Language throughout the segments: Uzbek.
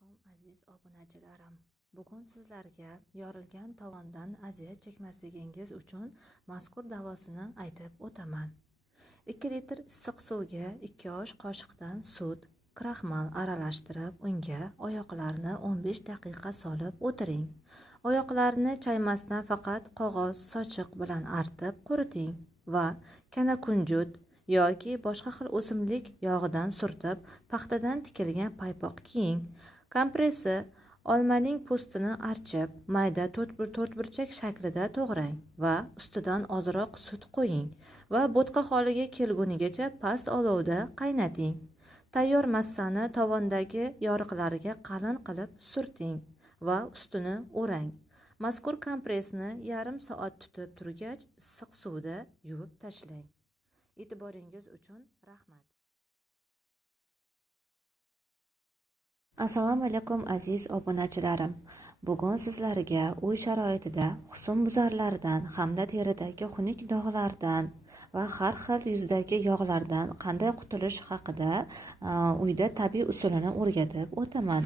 alaykum aziz obunachilarim. Bugun sizlarga yorilgan tovondan aziyat chekmasligingiz uchun mazkur davosini aytib o'taman. 2 litr issiq suvga 2 osh qoshiqdan sut, kraxmal aralashtirib, unga oyoqlarni 15 daqiqa solib o'tiring. Oyoqlarni chaymasdan faqat qog'oz sochiq bilan artib quriting va kanakunjut yoki boshqa xil o'simlik yog'idan surtib, paxtadan tikilgan paypoq kiying. Kompressi olmaning po'stini archib, mayda to'rtburchak shaklida to'g'rang va ustidan ozroq sut qo'ying va bo'tqa holiga kelgunigacha past olovda qaynating. Tayyor massani tovondagi yoriqlariga qalin qilib surting va ustini o'rang. Mazkur kompressni yarim soat tutib turgach, issiq suvda yuvib tashlang. E'tiboringiz uchun rahmat. Assalomu alaykum aziz obunachilarim. Bugun sizlarga uy sharoitida husnbuzarlardan hamda teridagi xunuk dog'lardan va har xil yuzdagi yog'lardan qanday qutulish haqida uyda tabiiy usulini o'rgatib o'taman.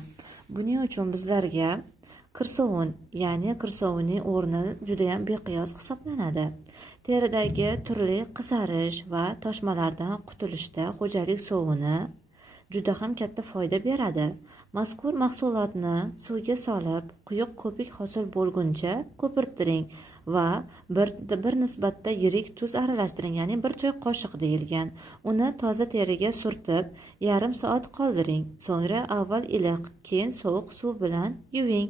Buning uchun bizlarga kirsovun, ya'ni kirsovunning o'rni juda ham beqiyos hisoblanadi. Teridagi turli qizarish va toshmalardan qutulishda xo'jalik sovuni juda ham katta foyda beradi. Mazkur mahsulotni suvga solib, quyuq ko'pik hosil bo'lguncha ko'pirtiring va bir nisbatda yirik tuz aralashtiring, ya'ni 1 choy qoshiq deyilgan. Uni toza teriga surtib, yarim soat qoldiring. So'ngra avval iliq, keyin sovuq suv bilan yuving.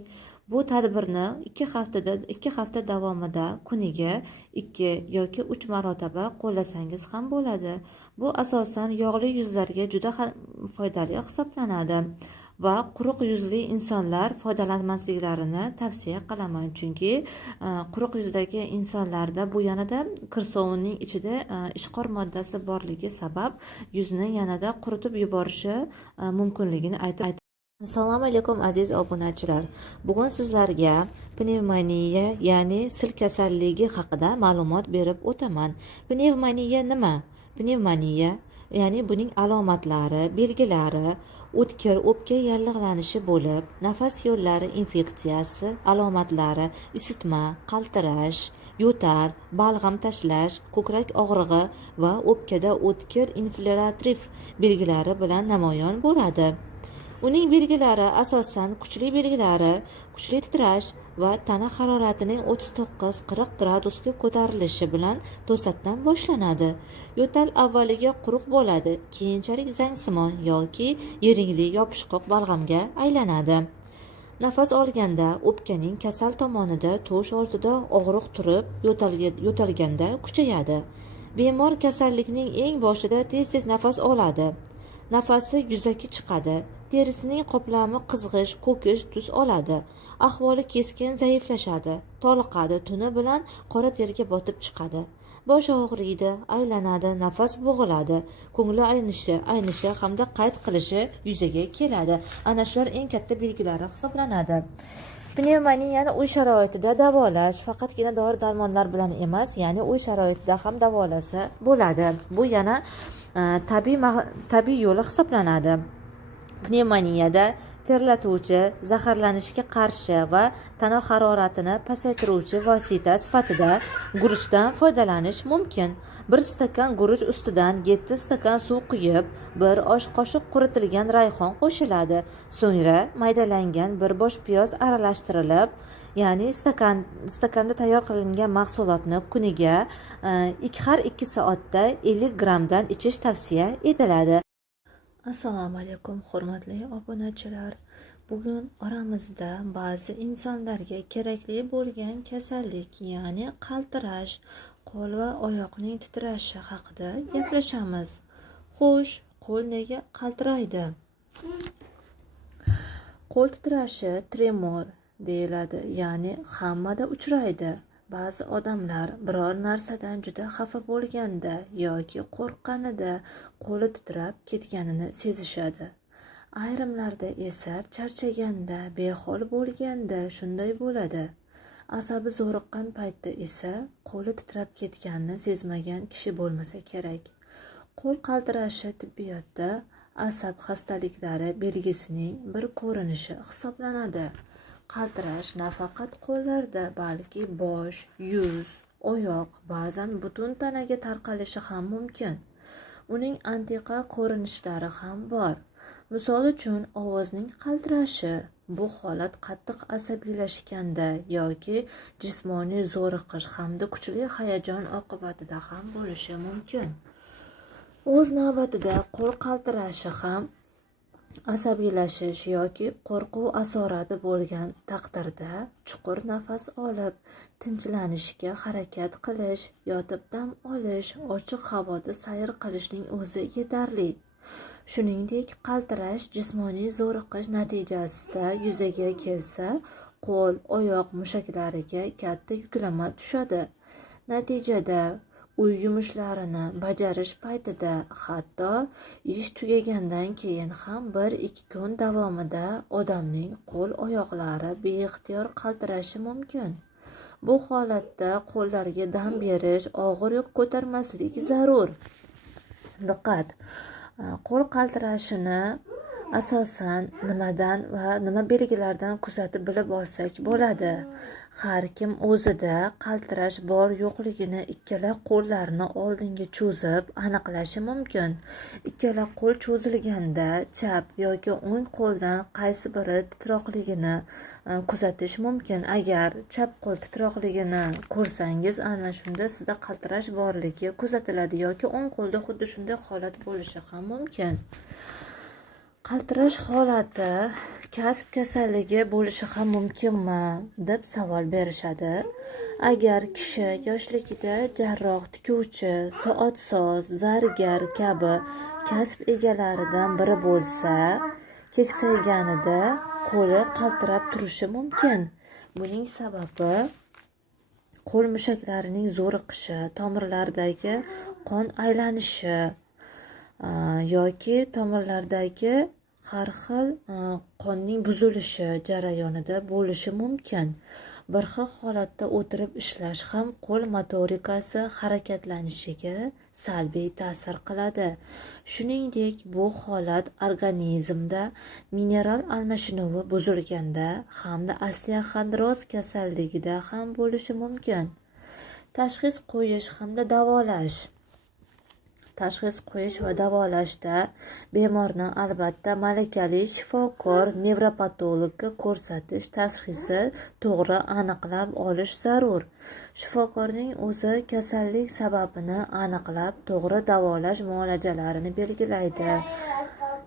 Bu tadbirni 2 hafta davomida kuniga 2 yoki 3 marotaba qo'llasangiz ham bo'ladi. Bu asosan yog'li yuzlarga juda ham foydali hisoblanadi va quruq yuzli insonlar foydalanmasliklarini tavsiya qilaman, chunki quruq yuzdagi insonlarda bu yanada kirsovunning ichida ishqor moddasi borligi sabab yuzni yanada quritib yuborishi mumkinligini aytib. Assalomu alaykum aziz obunachilar. Bugun sizlarga pnevmoniya, ya'ni sil kasalligi haqida ma'lumot berib o'taman. Pnevmoniya nima? Pnevmoniya, ya'ni buning alomatlari, belgilari o'tkir o'pka yallig'lanishi bo'lib, nafas yo'llari infeksiyasi alomatlari isitma, qaltirash, yo'tal, balg'am tashlash, ko'krak og'rig'i va o'pkada o'tkir infiltrativ belgilari bilan namoyon bo'ladi. Uning belgilari asosan kuchli belgilari, kuchli titrash va tana haroratining 39-40 gradusga ko'tarilishi bilan to'satdan boshlanadi. Yo'tal avvaliga quruq bo'ladi, keyinchalik zangsimon yoki yiringli yopishqoq balg'amga aylanadi. Nafas olganda o'pkaning kasal tomonida to'sh ortida og'riq turib, yo'talganda kuchayadi. Bemor kasallikning eng boshida tez-tez nafas oladi. Nafasi yuzaki chiqadi. Terisining qoplami qizg'ish, ko'kish tus oladi. Ahvoli keskin zaiflashadi. Toliqadi, tuni bilan qora terga botib chiqadi. Bosh og'riydi, aylanadi, nafas bo'g'iladi, ko'ngli aynishi hamda qayd qilishi yuzaga keladi. Ana shular eng katta belgilari hisoblanadi. Pnevmoniyani uy sharoitida davolash faqatgina dori-darmonlar bilan emas, ya'ni uy sharoitida ham davolasa bo'ladi. Bu yana tabiiy yo'li hisoblanadi. Pnevmoniyada terlatuvchi, zaharlanishga qarshi va tana haroratini pasaytiruvchi vosita sifatida guruchdan foydalanish mumkin. 1 stakan guruch ustidan 7 stakan suv quyib, 1 osh qoshiq quritilgan rayhon qo'shiladi. So'ngra maydalangan 1 bosh piyoz aralashtirilib, ya'ni stakanda tayyor qilingan mahsulotni kuniga har 2 soatda 50 grammdan ichish tavsiya etiladi. Assalomu alaykum hurmatli obunachilar. Bugun oramizda ba'zi insonlarga kerakli bo'lgan kasallik, ya'ni qaltirash, qo'l va oyoqning titrashi haqida gaplashamiz. Xo'sh, qo'l nega qaltiraydi? Qo'l titrashi tremor deyiladi, ya'ni hammada uchraydi. Ba'zi odamlar biror narsadan juda xafa bo'lganda yoki qo'rqqanida qo'li titrab ketganini sezishadi. Ayrimlarda esa charchaganda, behol bo'lganda shunday bo'ladi. Asabi zo'riqqan paytda esa qo'li titrab ketganini sezmagan kishi bo'lmasa kerak. Qo'l qaltirashi tibbiyotda asab xastaliklari belgisining bir ko'rinishi hisoblanadi. Qaltirash nafaqat qo'llarda, balki bosh, yuz, oyoq, ba'zan butun tanaga tarqalishi ham mumkin. Uning antiqa ko'rinishlari ham bor. Misol uchun, ovozning qaltirashi. Bu holat qattiq asabiylashganda yoki jismoniy zo'riqish hamda kuchli hayajon oqibatida ham bo'lishi mumkin. O'z navbatida qo'l qaltirashi ham asabiylashish yoki qo'rquv asorati bo'lgan taqdirda chuqur nafas olib, tinchlanishga harakat qilish, yotib dam olish, ochiq havoda sayr qilishning o'zi yetarli. Shuningdek, qaltirash jismoniy zo'riqish natijasida yuzaga kelsa, qo'l, oyoq mushaklariga katta yuklama tushadi. Natijada uy yumushlarini bajarish paytida, hatto ish tugagandan keyin ham 1-2 kun davomida odamning qo'l-oyoqlari beixtiyor qaltirashi mumkin. Bu holatda qo'llarga dam berish, og'ir yuk ko'tarmaslik zarur. Diqqat! Qo'l qaltirashini asosan nimadan va nima belgilardan kuzatib bilib olsak bo'ladi? Har kim o'zida qaltirash bor yo'qligini ikkala qo'llarni oldinga cho'zib aniqlashi mumkin. Ikkala qo'l cho'zilganda chap yoki o'ng qo'ldan qaysi biri titroqligini kuzatish mumkin. Agar chap qo'l titroqligini ko'rsangiz, ana shunda sizda qaltirash borligi kuzatiladi yoki o'ng qo'lda xuddi shunday holat bo'lishi ham mumkin. Qaltirash holati kasb kasalligi bo'lishi ham mumkinmi deb savol berishadi. Agar kishi yoshligida jarroh, tikuvchi, soatsoz, zargar kabi kasb egalaridan biri bo'lsa, keksayganida qo'li qaltirab turishi mumkin. Buning sababi qo'l mushaklarining zo'riqishi, tomirlardagi qon aylanishi yoki tomirlardagi har xil qonning buzilishi jarayonida bo'lishi mumkin. Bir xil holatda o'tirib ishlash ham qo'l motorikasi harakatlanishiga salbiy ta'sir qiladi. Shuningdek, bu holat organizmda mineral almashinuvi buzilganda hamda osteoxondroz kasalligida ham bo'lishi mumkin. Tashxis qo'yish hamda davolash. Tashxis qo'yish va davolashda bemorni albatta malakali shifokor, nevropatologga ko'rsatish, tashxisi to'g'ri aniqlab olish zarur. Shifokorning o'zi kasallik sababini aniqlab, to'g'ri davolash muolajalarini belgilaydi.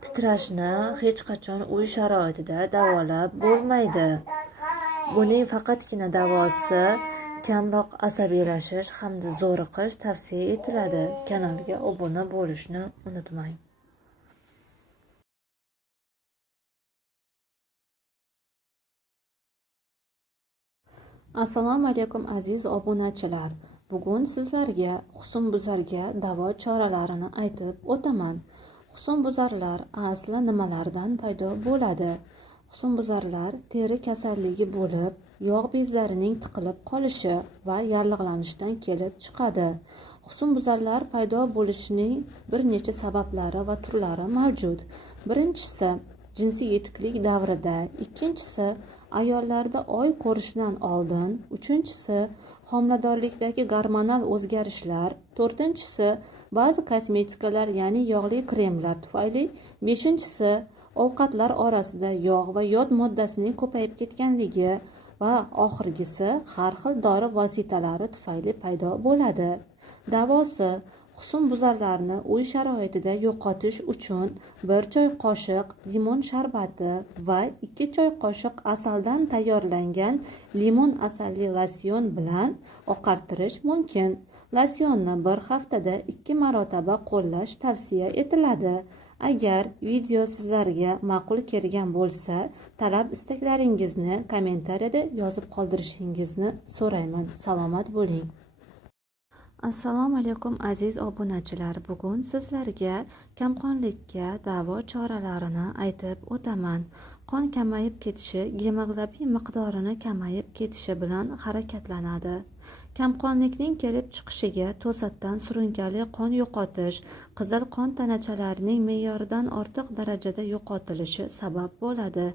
Titrashni hech qachon uy sharoitida davolab bo'lmaydi. Buning faqatgina davosi kamroq asabiylashish hamda zo'riqish tavsiya etiladi. Kanalga obuna bo'lishni unutmang. Assalomu alaykum aziz obunachilar. Bugun sizlarga husnbuzarga davo choralarini aytib o'taman. Husnbuzarlar asli nimalardan paydo bo'ladi? Husnbuzarlar teri kasalligi bo'lib, yog' bezlarining tiqilib qolishi va yallig'lanishdan kelib chiqadi. Husnbuzarlar paydo bo'lishining bir necha sabablari va turlari mavjud. Birinchisi jinsiy yetuklik davrida, ikkinchisi ayollarda oy ko'rishdan oldin, uchinchisi homiladorlikdagi gormonal o'zgarishlar, to'rtinchisi ba'zi kosmetikalar ya'ni yog'li kremlar tufayli, beshinchisi ovqatlar orasida yog' va yod moddasining ko'payib ketganligi va oxirgisi har xil dori vositalari tufayli paydo bo'ladi. Davosi: husnbuzarlarni uy sharoitida yo'qotish uchun 1 choy qoshiq limon sharbati va 2 choy qoshiq asaldan tayyorlangan limon asalli losyon bilan oqartirish mumkin. Losyonni bir haftada 2 marotaba qo'llash tavsiya etiladi. Agar video sizlarga ma'qul kelgan bo'lsa, talab istaklaringizni kommentariyada yozib qoldirishingizni so'rayman. Salomat bo'ling. Assalomu alaykum aziz obunachilar. Bugun sizlarga kamqonlikka davo choralarini aytib o'taman. Qon kamayib ketishi gemoglobin miqdorini kamayib ketishi bilan harakatlanadi. Kamqonlikning kelib chiqishiga to'satdan surunkali qon yo'qotish, qizil qon tanachalarining me'yoridan ortiq darajada yo'qotilishi sabab bo'ladi.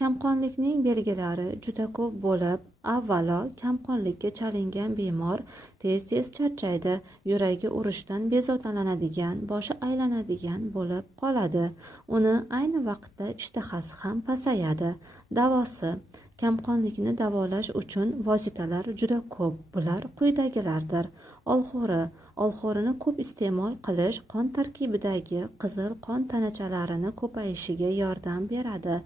Kamqonlikning belgilari juda ko'p bo'lib, avvalo kamqonlikka chalingan bemor tez-tez charchaydi, yuragi urishdan bezovtalanadigan, boshi aylanadigan bo'lib qoladi. Uni ayni vaqtda ishtahasi ham pasayadi. Davosi: kamqonlikni davolash uchun vositalar juda ko'p. Bular quyidagilardir. Olxo'ri. Olxo'rini ko'p iste'mol qilish qon tarkibidagi qizil qon tanachalarini ko'payishiga yordam beradi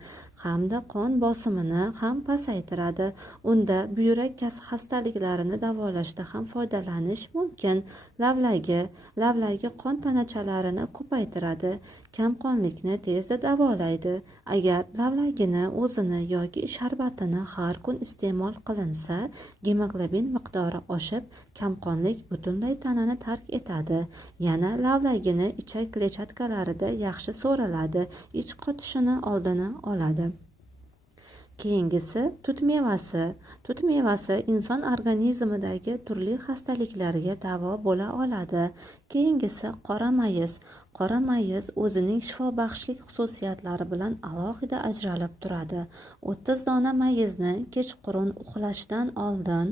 hamda qon bosimini ham pasaytiradi. Unda buyrak xastaliklarini davolashda ham foydalanish mumkin. Lavlagi. Lavlagi qon tanachalarini ko'paytiradi, kamqonlikni tezda davolaydi. Agar lavlagini o'zini yoki sharbatini har kun iste'mol qilinsa, gemoglobin miqdori oshib, kamqonlik butunlay tanani tark etadi. Yana lavlagini ichak kletchatkalarida yaxshi so'riladi, ich qotishini oldini oladi. Keyingisi tut mevasi. Tut mevasi inson organizmidagi turli xastaliklarga davo bo'la oladi. Keyingisi qora mayiz. Qora mayiz o'zining shifobaxshlik xususiyatlari bilan alohida ajralib turadi. 30 dona mayizni kechqurun uxlashdan oldin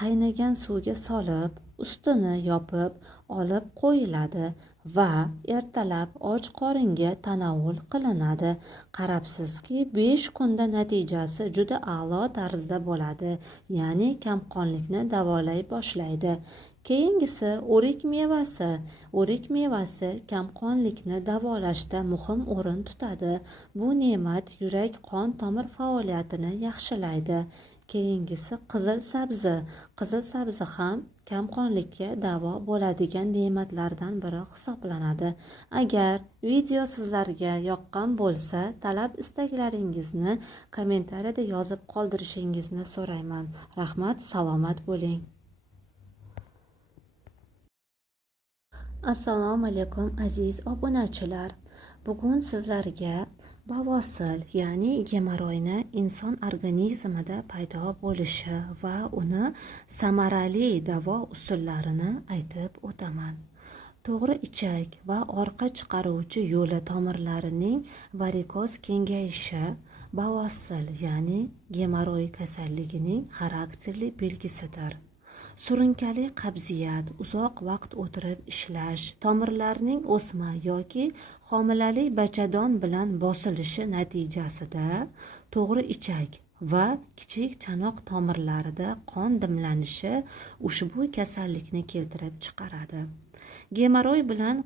qaynagan suvga solib, ustini yopib olib qo'yiladi va ertalab och qoringa tanovul qilinadi. Qarabsizki, 5 kunda natijasi juda a'lo tarzda bo'ladi, ya'ni kamqonlikni davolay boshlaydi. Keyingisi o'rik mevasi. O'rik mevasi kamqonlikni davolashda muhim o'rin tutadi. Bu ne'mat yurak qon tomir faoliyatini yaxshilaydi. Keyingisi qizil sabzi. Qizil sabzi ham kamqonlikka davo bo'ladigan ne'matlardan biri hisoblanadi. Agar video sizlarga yoqqan bo'lsa, talab istaklaringizni kommentariyada yozib qoldirishingizni so'rayman. Rahmat, salomat bo'ling. Assalomu alaykum aziz obunachilar. Bugun sizlarga bavosil, ya'ni gemoroyni inson organizmida paydo bo'lishi va uni samarali davo usullarini aytib o'taman. To'g'ri ichak va orqa chiqaruvchi yo'li tomirlarining varikoz kengayishi bavosil, ya'ni gemoroy kasalligining xarakterli belgisidir. Surunkali qabziyat, uzoq vaqt o'tirib ishlash, tomirlarning o'sma yoki homilalik bachadon bilan bosilishi natijasida to'g'ri ichak va kichik chanoq tomirlarida qon dimlanishi ushbu kasallikni keltirib chiqaradi. Gemoroy bilan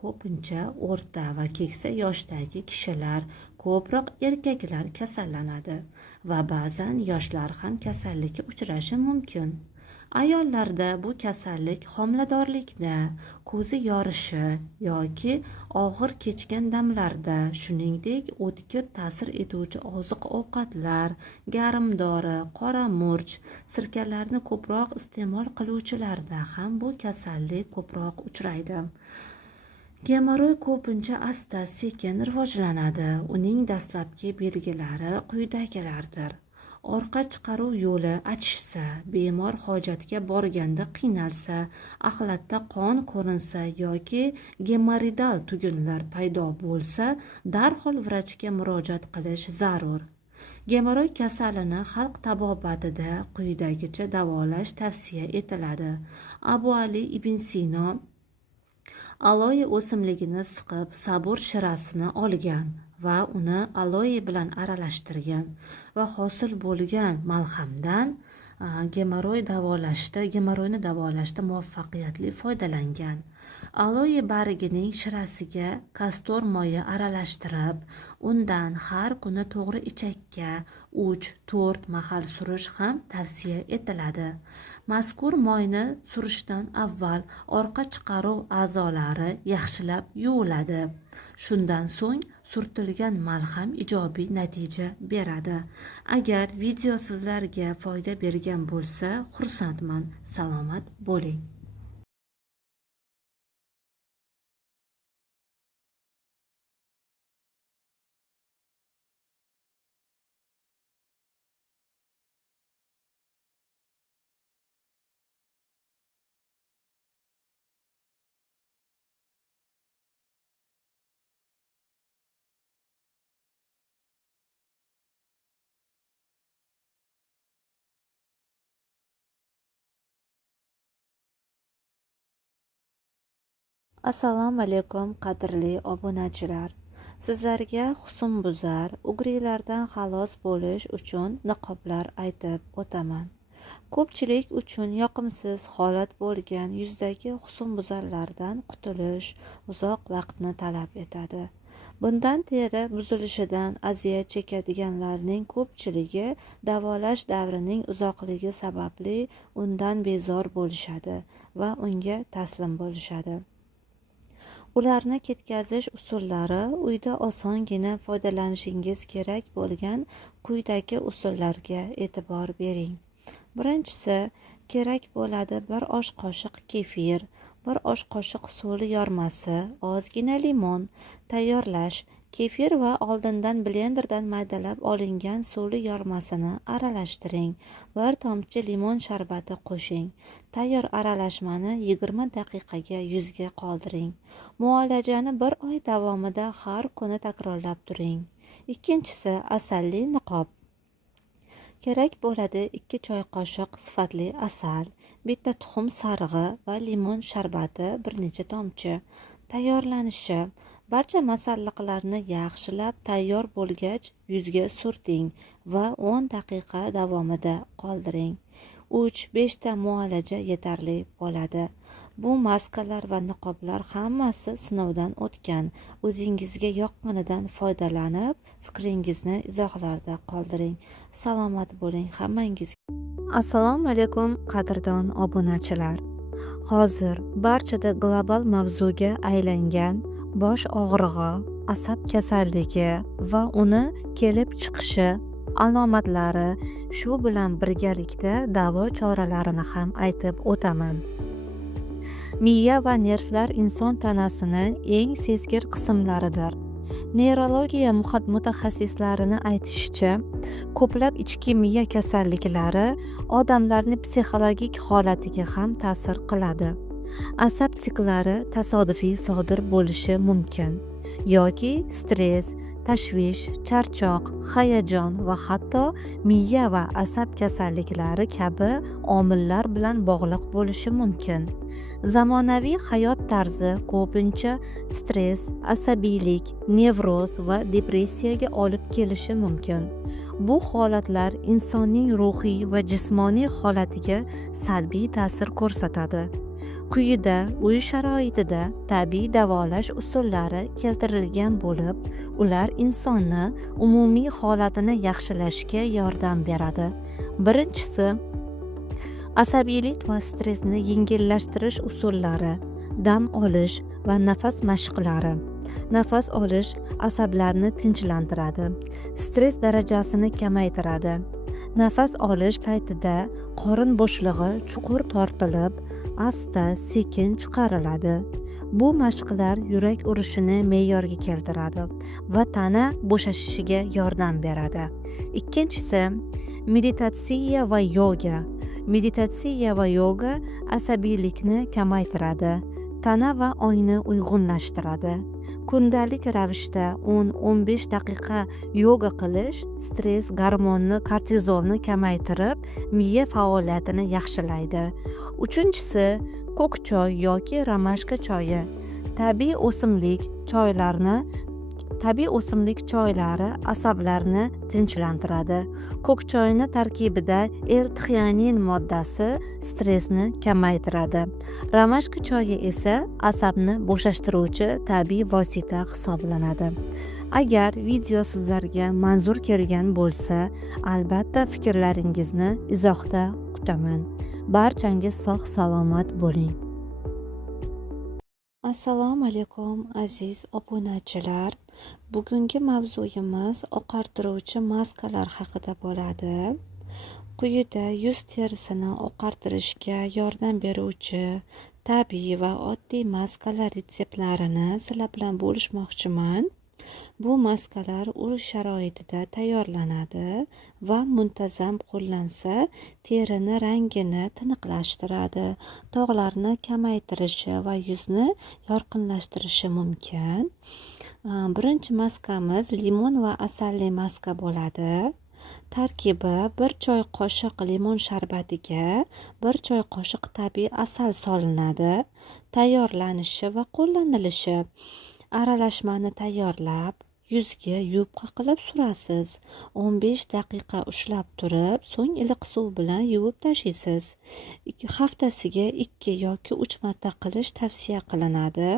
ko'pincha o'rta va keksa yoshdagi kishilar, ko'proq erkaklar kasallanadi va ba'zan yoshlar ham kasallikka uchrashi mumkin. Ayollarda bu kasallik homiladorlikda, ko'zi yorishi yoki og'ir kechgan damlarda, shuningdek o'tkir ta'sir etuvchi oziq-ovqatlar, garimdori, qora murch, sirkalarni ko'proq iste'mol qiluvchilarda ham bu kasallik ko'proq uchraydi. Gemoroy ko'pincha asta-sekin rivojlanadi. Uning dastlabki belgilari quyidagilardir. Orqa chiqaruv yo'li achishsa, bemor hojatga borganda qiynalsa, axlatda qon ko'rinsa yoki gemoroidal tugunlar paydo bo'lsa, darhol vrachga murojaat qilish zarur. Gemoroy kasalini xalq tabobatida quyidagicha davolash tavsiya etiladi. Abu Ali ibn Sino aloe o'simligini siqib, sabur shirasini olgan va uni aloe bilan aralashtirgan va hosil bo'lgan malhamdan gemoroyni davolashda muvaffaqiyatli foydalangan. Aloe barigining shirasiga kastor moyi aralashtirib, undan har kuni to'g'ri ichakka 3-4 mahal surish ham tavsiya etiladi. Mazkur moyni surishdan avval orqa chiqaruv a'zolari yaxshilab yuviladi. Shundan so'ng surtilgan malham ijobiy natija beradi. Agar video sizlarga foyda bergan bo'lsa, xursandman. Salomat bo'ling. Assalomu alaykum qadrli obunachilar. Sizlarga husnbuzar, ugrilardan xalos bo'lish uchun niqoblar aytib o'taman. Ko'pchilik uchun yoqimsiz holat bo'lgan yuzdagi husnbuzarlardan qutulish uzoq vaqtni talab etadi. Bundan teri buzilishidan aziyat chekadiganlarning ko'pchiligi davolash davrining uzoqligi sababli undan bezor bo'lishadi va unga taslim bo'lishadi. Ularni ketkazish usullari uyda osongina foydalanishingiz kerak bo'lgan quyidagi usullarga e'tibor bering. Birinchisi, kerak bo'ladi 1 osh qoshiq kefir, 1 osh qoshiq suli yormasi, ozgina limon. Tayyorlash: kefir va oldindan blenderdan maydalab olingan suli yormasini aralashtiring. 1 tomchi limon sharbati qo'shing. Tayyor aralashmani 20 daqiqaga yuzga qoldiring. Muolajani 1 oy davomida har kuni takrorlab turing. Ikkinchisi, asalli niqob. Kerak bo'ladi 2 choy qoshiq sifatli asal, bitta tuxum sarig'i va limon sharbati bir necha tomchi. Tayyorlanishi: barcha masalliqlarni yaxshilab tayyor bo'lgach yuzga surting va 10 daqiqa davomida qoldiring. 3-5 ta muolaja yetarli bo'ladi. Bu maskalar va niqoblar hammasi sinovdan o'tgan. O'zingizga yoqqanidan foydalanib, fikringizni izohlarda qoldiring. Salomat bo'ling hammangizga. Assalomu alaykum qadrdon obunachilar. Hozir barchada global mavzuga aylangan bosh og'rig'i, asab kasalligi va uni kelib chiqishi alomatlari, shu bilan birgalikda davo choralarini ham aytib o'taman. Miya va nervlar inson tanasining eng sezgir qismlaridir. Neurologiya mutaxassislarining aytishicha, ko'plab ichki miya kasalliklari odamlarning psixologik holatiga ham ta'sir qiladi. Asab tiklari tasodifiy sodir bo'lishi mumkin yoki stress, tashvish, charchoq, hayajon va hatto miya va asab kasalliklari kabi omillar bilan bog'liq bo'lishi mumkin. Zamonaviy hayot tarzi ko'pincha stress, asabiylik, nevroz va depressiyaga olib kelishi mumkin. Bu holatlar insonning ruhiy va jismoniy holatiga salbiy ta'sir ko'rsatadi. Quyida uy sharoitida tabiiy davolash usullari keltirilgan bo'lib, ular insonni umumiy holatini yaxshilashga yordam beradi. Birinchisi, asabiylik va stressni yengillashtirish usullari: dam olish va nafas mashqlari. Nafas olish asablarni tinchlantiradi, stress darajasini kamaytiradi. Nafas olish paytida qorin bo'shlig'i chuqur tortilib, asta sekin chiqariladi. Bu mashqlar yurak urishini me'yorga keltiradi va tana bo'shashishiga yordam beradi. Ikkinchisi, meditatsiya va yoga. Meditatsiya va yoga asabiylikni kamaytiradi, tana va ongni uyg'unlashtiradi. Kundalik ravishda 10-15 daqiqa yoga qilish stress gormonni kortizolni kamaytirib, miya faoliyatini yaxshilaydi. Uchinchisi, ko'k choy yoki romashka choyi. Tabiiy o'simlik choylari asablarni tinchlantiradi. Ko'k choyning tarkibida L-tianin moddasi stressni kamaytiradi. Romashka choyi esa asabni bo'shashtiruvchi tabiiy vosita hisoblanadi. Agar video sizlarga manzur kelgan bo'lsa, albatta fikrlaringizni izohda kutaman. Barchangiz sog' salomat bo'ling. Assalomu alaykum aziz obunachilar. Bugungi mavzuyimiz oqartiruvchi maskalar haqida bo'ladi. Quyida yuz terisini oqartirishga yordam beruvchi tabiiy va oddiy maskalar retseptlarini sizlar bilan bo'lishmoqchiman. Bu maskalar uy sharoitida tayyorlanadi va muntazam qo'llansa terini rangini tiniqlashtiradi, dog'larni kamaytirishi va yuzni yorqinlashtirishi mumkin. Birinchi maskamiz limon va asalli maska bo'ladi. Tarkibi 1 choy qoshiq limon sharbatiga 1 choy qoshiq tabiiy asal solinadi. Tayyorlanishi va qo'llanilishi: aralashmani tayyorlab, yuzga yubqa qilib surasiz. 15 daqiqa ushlab turib, so'ng iliq suv bilan yuvib tashlaysiz. Haftasiga 2 yoki 3 marta qilish tavsiya qilinadi.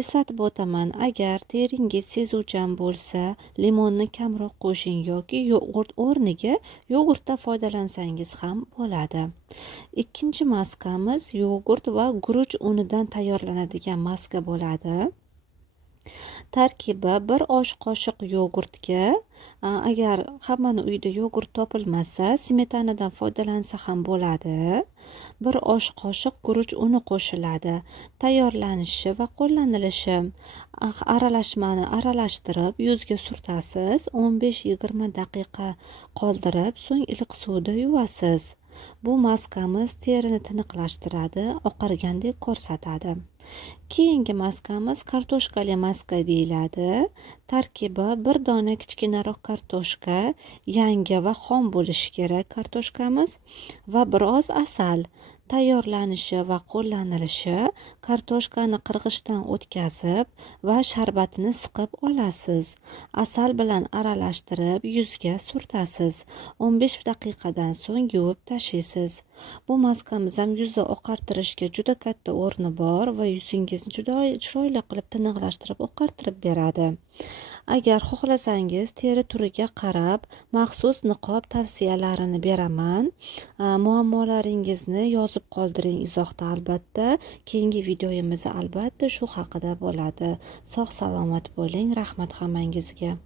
Eslatib o'taman, agar teringiz sezuvchan bo'lsa, limonni kamroq qo'shing yoki yogurt o'rniga yogurtdan foydalansangiz ham bo'ladi. Ikkinchi maskamiz yogurt va guruch unidan tayyorlanadigan maska bo'ladi. Tarkibi 1 osh qoshiq yogurtga, agar hammani uyida yogurt topilmasa, smetanadan foydalansa ham bo'ladi. 1 osh qoshiq guruch uni qo'shiladi. Tayyorlanishi va qo'llanilishi: aralashmani aralashtirib, yuzga surtasiz. 15-20 daqiqa qoldirib, so'ng iliq suvda yuvasiz. Bu maskamiz terini tiniqlashtiradi, oqargandek ko'rsatadi. Keyingi maskamiz kartoshkali maska deyiladi. Tarkibi 1 dona kichkinaroq kartoshka, yangi va xom bo'lishi kerak kartoshkamiz, va biroz asal. Tayyorlanishi va qo'llanilishi: kartoshkani qirg'ichdan o'tkazib va sharbatini siqib olasiz. Asal bilan aralashtirib yuzga surtasiz. 15 daqiqadan so'ng yuvib tashlaysiz. Bu maskamiz ham yuzni oqartirishga juda katta o'rni bor va yuzingizni juda chiroyli qilib tiniqlashtirib oqartirib beradi. Agar xohlasangiz, teri turiga qarab maxsus niqob tavsiyalarini beraman. Muammolaringizni yozib qoldiring izohda albatta. Keyingi videomiz albatta shu haqida bo'ladi. Sog' salomat bo'ling. Rahmat hammangizga.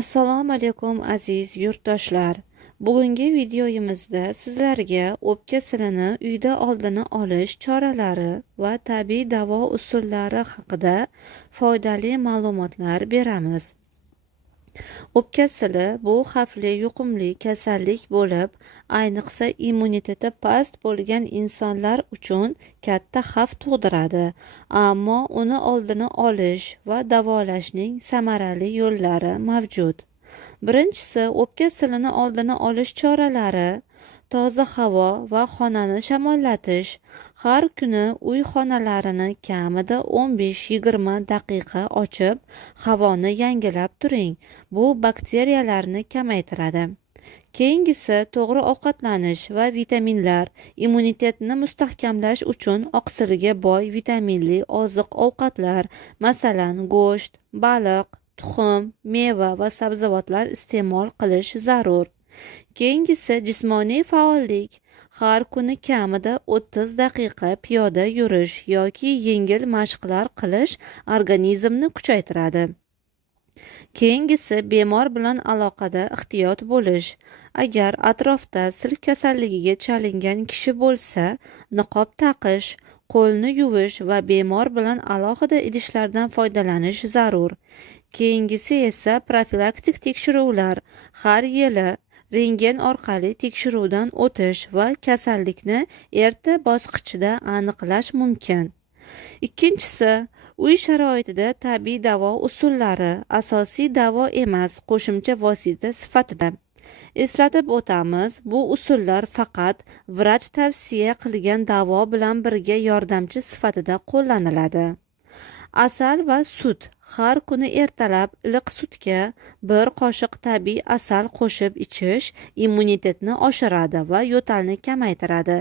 Assalomu alaykum aziz yurtdoshlar. Bugungi videomizda sizlarga o'pka silini uyda oldini olish choralari va tabiiy davo usullari haqida foydali ma'lumotlar beramiz. O'pka sili bu xavfli yuqumli kasallik bo'lib, ayniqsa immuniteti past bo'lgan insonlar uchun katta xavf tug'diradi. Ammo uni oldini olish va davolashning samarali yo'llari mavjud. Birinchisi, o'pka silini oldini olish choralari: toza havo va xonani shamollatish. Har kuni uy xonalarini kamida 15-20 daqiqa ochib, havoni yangilab turing. Bu bakteriyalarni kamaytiradi. Keyingisi, to'g'ri ovqatlanish va vitaminlar. Immunitetni mustahkamlash uchun oqsilga boy vitaminli oziq-ovqatlar, masalan, go'sht, baliq, tuxum, meva va sabzavotlar iste'mol qilish zarur. Keyingisi, jismoniy faollik. Har kuni kamida 30 daqiqa piyoda yurish yoki yengil mashqlar qilish organizmni kuchaytiradi. Keyingisi, bemor bilan aloqada ehtiyot bo'lish. Agar atrofda sil kasalligiga chalingan kishi bo'lsa, niqob taqish, qo'lni yuvish va bemor bilan alohida idishlardan foydalanish zarur. Keyingisi esa profilaktik tekshiruvlar. Har yili rentgen orqali tekshiruvdan o'tish va kasallikni erta bosqichida aniqlash mumkin. Ikkinchisi, uy sharoitida tabiiy davo usullari asosiy davo emas, qo'shimcha vosita sifatida. Eslatib o'tamiz, bu usullar faqat vrach tavsiya qilgan davo bilan birga yordamchi sifatida qo'llaniladi. Asal va sut. Har kuni ertalab iliq sutga 1 qoshiq tabiiy asal qo'shib ichish immunitetni oshiradi va yo'talni kamaytiradi.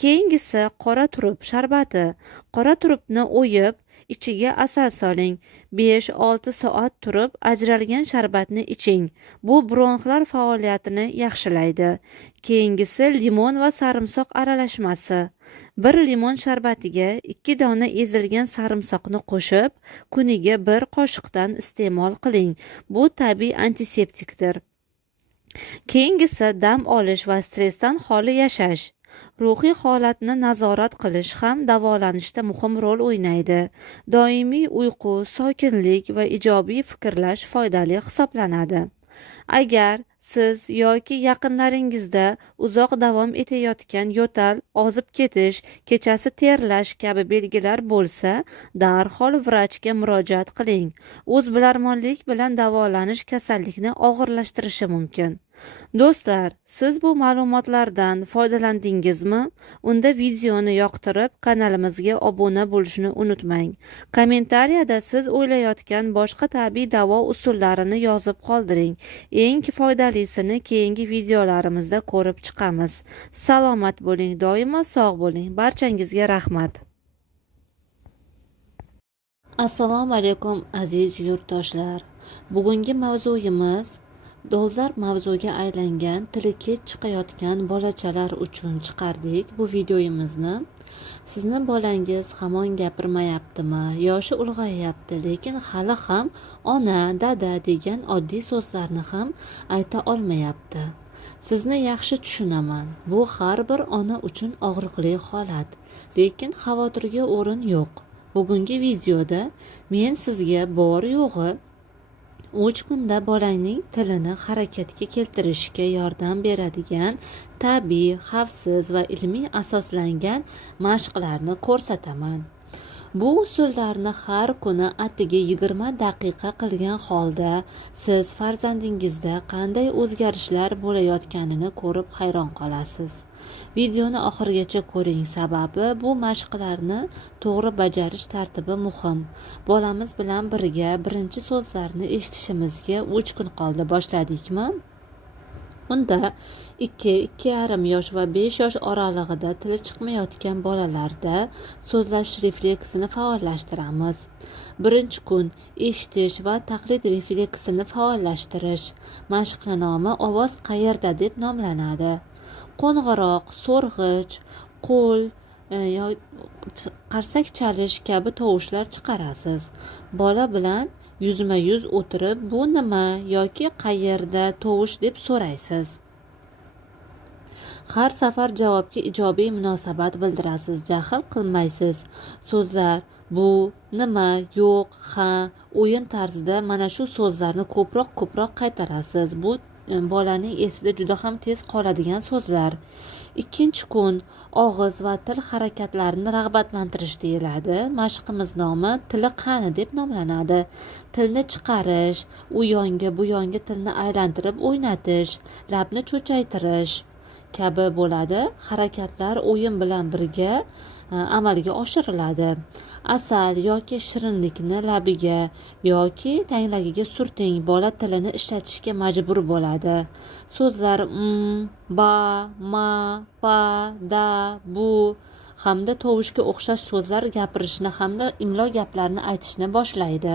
Keyingisi, qora turp sharbati. Qora turpni o'yib, ichiga asal soling. 5-6 soat turib, ajralgan sharbatni iching. Bu bronxlar faoliyatini yaxshilaydi. Keyingisi, limon va sarimsoq aralashmasi. 1 limon sharbatiga 2 dona ezilgan sarimsoqni qo'shib, kuniga 1 qoshiqdan iste'mol qiling. Bu tabiiy antiseptikdir. Keyingisi, dam olish va stressdan xoli yashash. Ruhiy holatni nazorat qilish ham davolanishda muhim rol o'ynaydi. Doimiy uyqu, sokinlik va ijobiy fikrlash foydali hisoblanadi. Agar siz yoki yaqinlaringizda uzoq davom etayotgan yo'tal, ozib ketish, kechasi terlash kabi belgilar bo'lsa, darhol vrachga murojaat qiling. O'zbilarmonlik bilan davolanish kasallikni og'irlashtirishi mumkin. Do'stlar, siz bu ma'lumotlardan foydalandingizmi? Unda videoni yoqtirib, kanalimizga obuna bo'lishni unutmang. Kommentariyada siz o'ylayotgan boshqa tabiiy davo usullarini yozib qoldiring. Eng foydalisini keyingi videolarimizda ko'rib chiqamiz. Salomat bo'ling, doimo sog' bo'ling. Barchangizga rahmat. Assalomu alaykum aziz yurtdoshlar. Bugungi mavzuyimiz dolzarb mavzuga aylangan tili kech chiqayotgan bolachalar uchun chiqardik bu videomizni. Sizni bolangiz hamon gapirmayaptimi, yoshi ulg'ayyapti, lekin hali ham ona, dada degan oddiy so'zlarni ham ayta olmayapti. Sizni yaxshi tushunaman. Bu har bir ona uchun og'riqli holat, lekin xavotirga o'rin yo'q. Bugungi videoda men sizga bor yo'g'i 3 kunda bolangning tilini harakatga keltirishga yordam beradigan tabiiy, xavfsiz va ilmiy asoslangan mashqlarni ko'rsataman. Bu usullarni har kuni atigi 20 daqiqa qilgan holda siz farzandingizda qanday o'zgarishlar bo'layotganini ko'rib hayron qolasiz. Videoni oxirigacha ko'ring, sababi bu mashqlarni to'g'ri bajarish tartibi muhim. Bolamiz bilan birga birinchi so'zlarni eshitishimizga 3 kun qoldi. Boshladikmi? Unda 2-2,5 yosh va 5 yosh oralig'ida tili chiqmayotgan bolalarda so'zlash refleksini faollashtiramiz. Birinchi kun eshitish va taqlid refleksini faollashtirish. Mashqning nomi ovoz qayerda deb nomlanadi. Qo'ng'iroq, so'rg'ich, qo'l qarsak chalish kabi tovushlar chiqarasiz. Bola bilan yuzma-yuz o'tirib, bu nima yoki qayerda tovush deb so'raysiz. Har safar javobga ijobiy munosabat bildirasiz, jahl qilmaysiz. So'zlar bu, nima, yo'q, ha, o'yin tarzida mana shu so'zlarni ko'proq qaytarasiz. Bu bolaning esida juda ham tez qoladigan so'zlar. Ikkinchi kun og'iz va til harakatlarini rag'batlantirish deyiladi. Mashqimiz nomi tili qani deb nomlanadi. Tilni chiqarish, u yonga bu yonga tilni aylantirib o'ynatish, labni cho'chaytirish kabi bo'ladi. Harakatlar o'yin bilan birga amalga oshiriladi. Asal yoki shirinlikni labiga yoki tanglagiga surting, bola tilini ishlatishga majbur bo'ladi. So'zlar ba, ma, pa, da, bu hamda tovushga o'xshash so'zlar gapirishni hamda imlo gaplarni aytishni boshlaydi.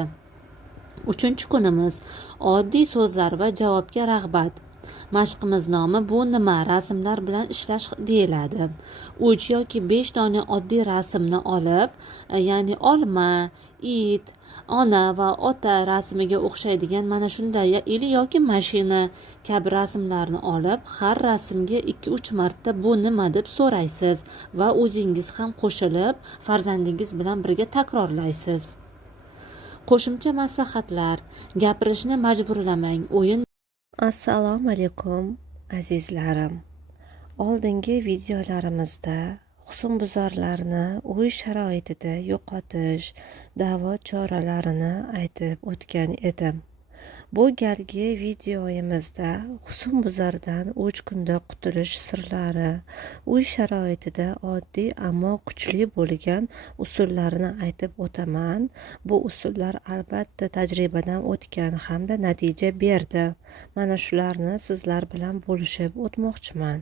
3-kunimiz oddiy so'zlar va javobga rag'bat. Mashqimiz nomi bu nima, rasmlar bilan ishlash deyiladi. 3 yoki 5 dona oddiy rasmni olib, ya'ni olma, it, ona va ota rasmiga o'xshaydigan mana shunday yoki mashina kabi rasmlarni olib, har rasmga 2-3 marta bu nima deb so'raysiz va o'zingiz ham qo'shilib farzandingiz bilan birga takrorlaysiz. Qo'shimcha maslahatlar: gapirishni majburlamang, o'yin. Assalomu alaykum azizlarim. Oldingi videolarimizda husnbuzarlarni uy sharoitida yo'qotish davo choralarini aytib o'tgan edim. Bu galgi videoyimizda husnbuzardan 3 kunda qutulish sirlari, uy sharoitida oddiy ammo kuchli bo'lgan usullarni aytib o'taman. Bu usullar albatta tajribadan o'tgan hamda natija berdi. Mana shularni sizlar bilan bo'lishib o'tmoqchiman.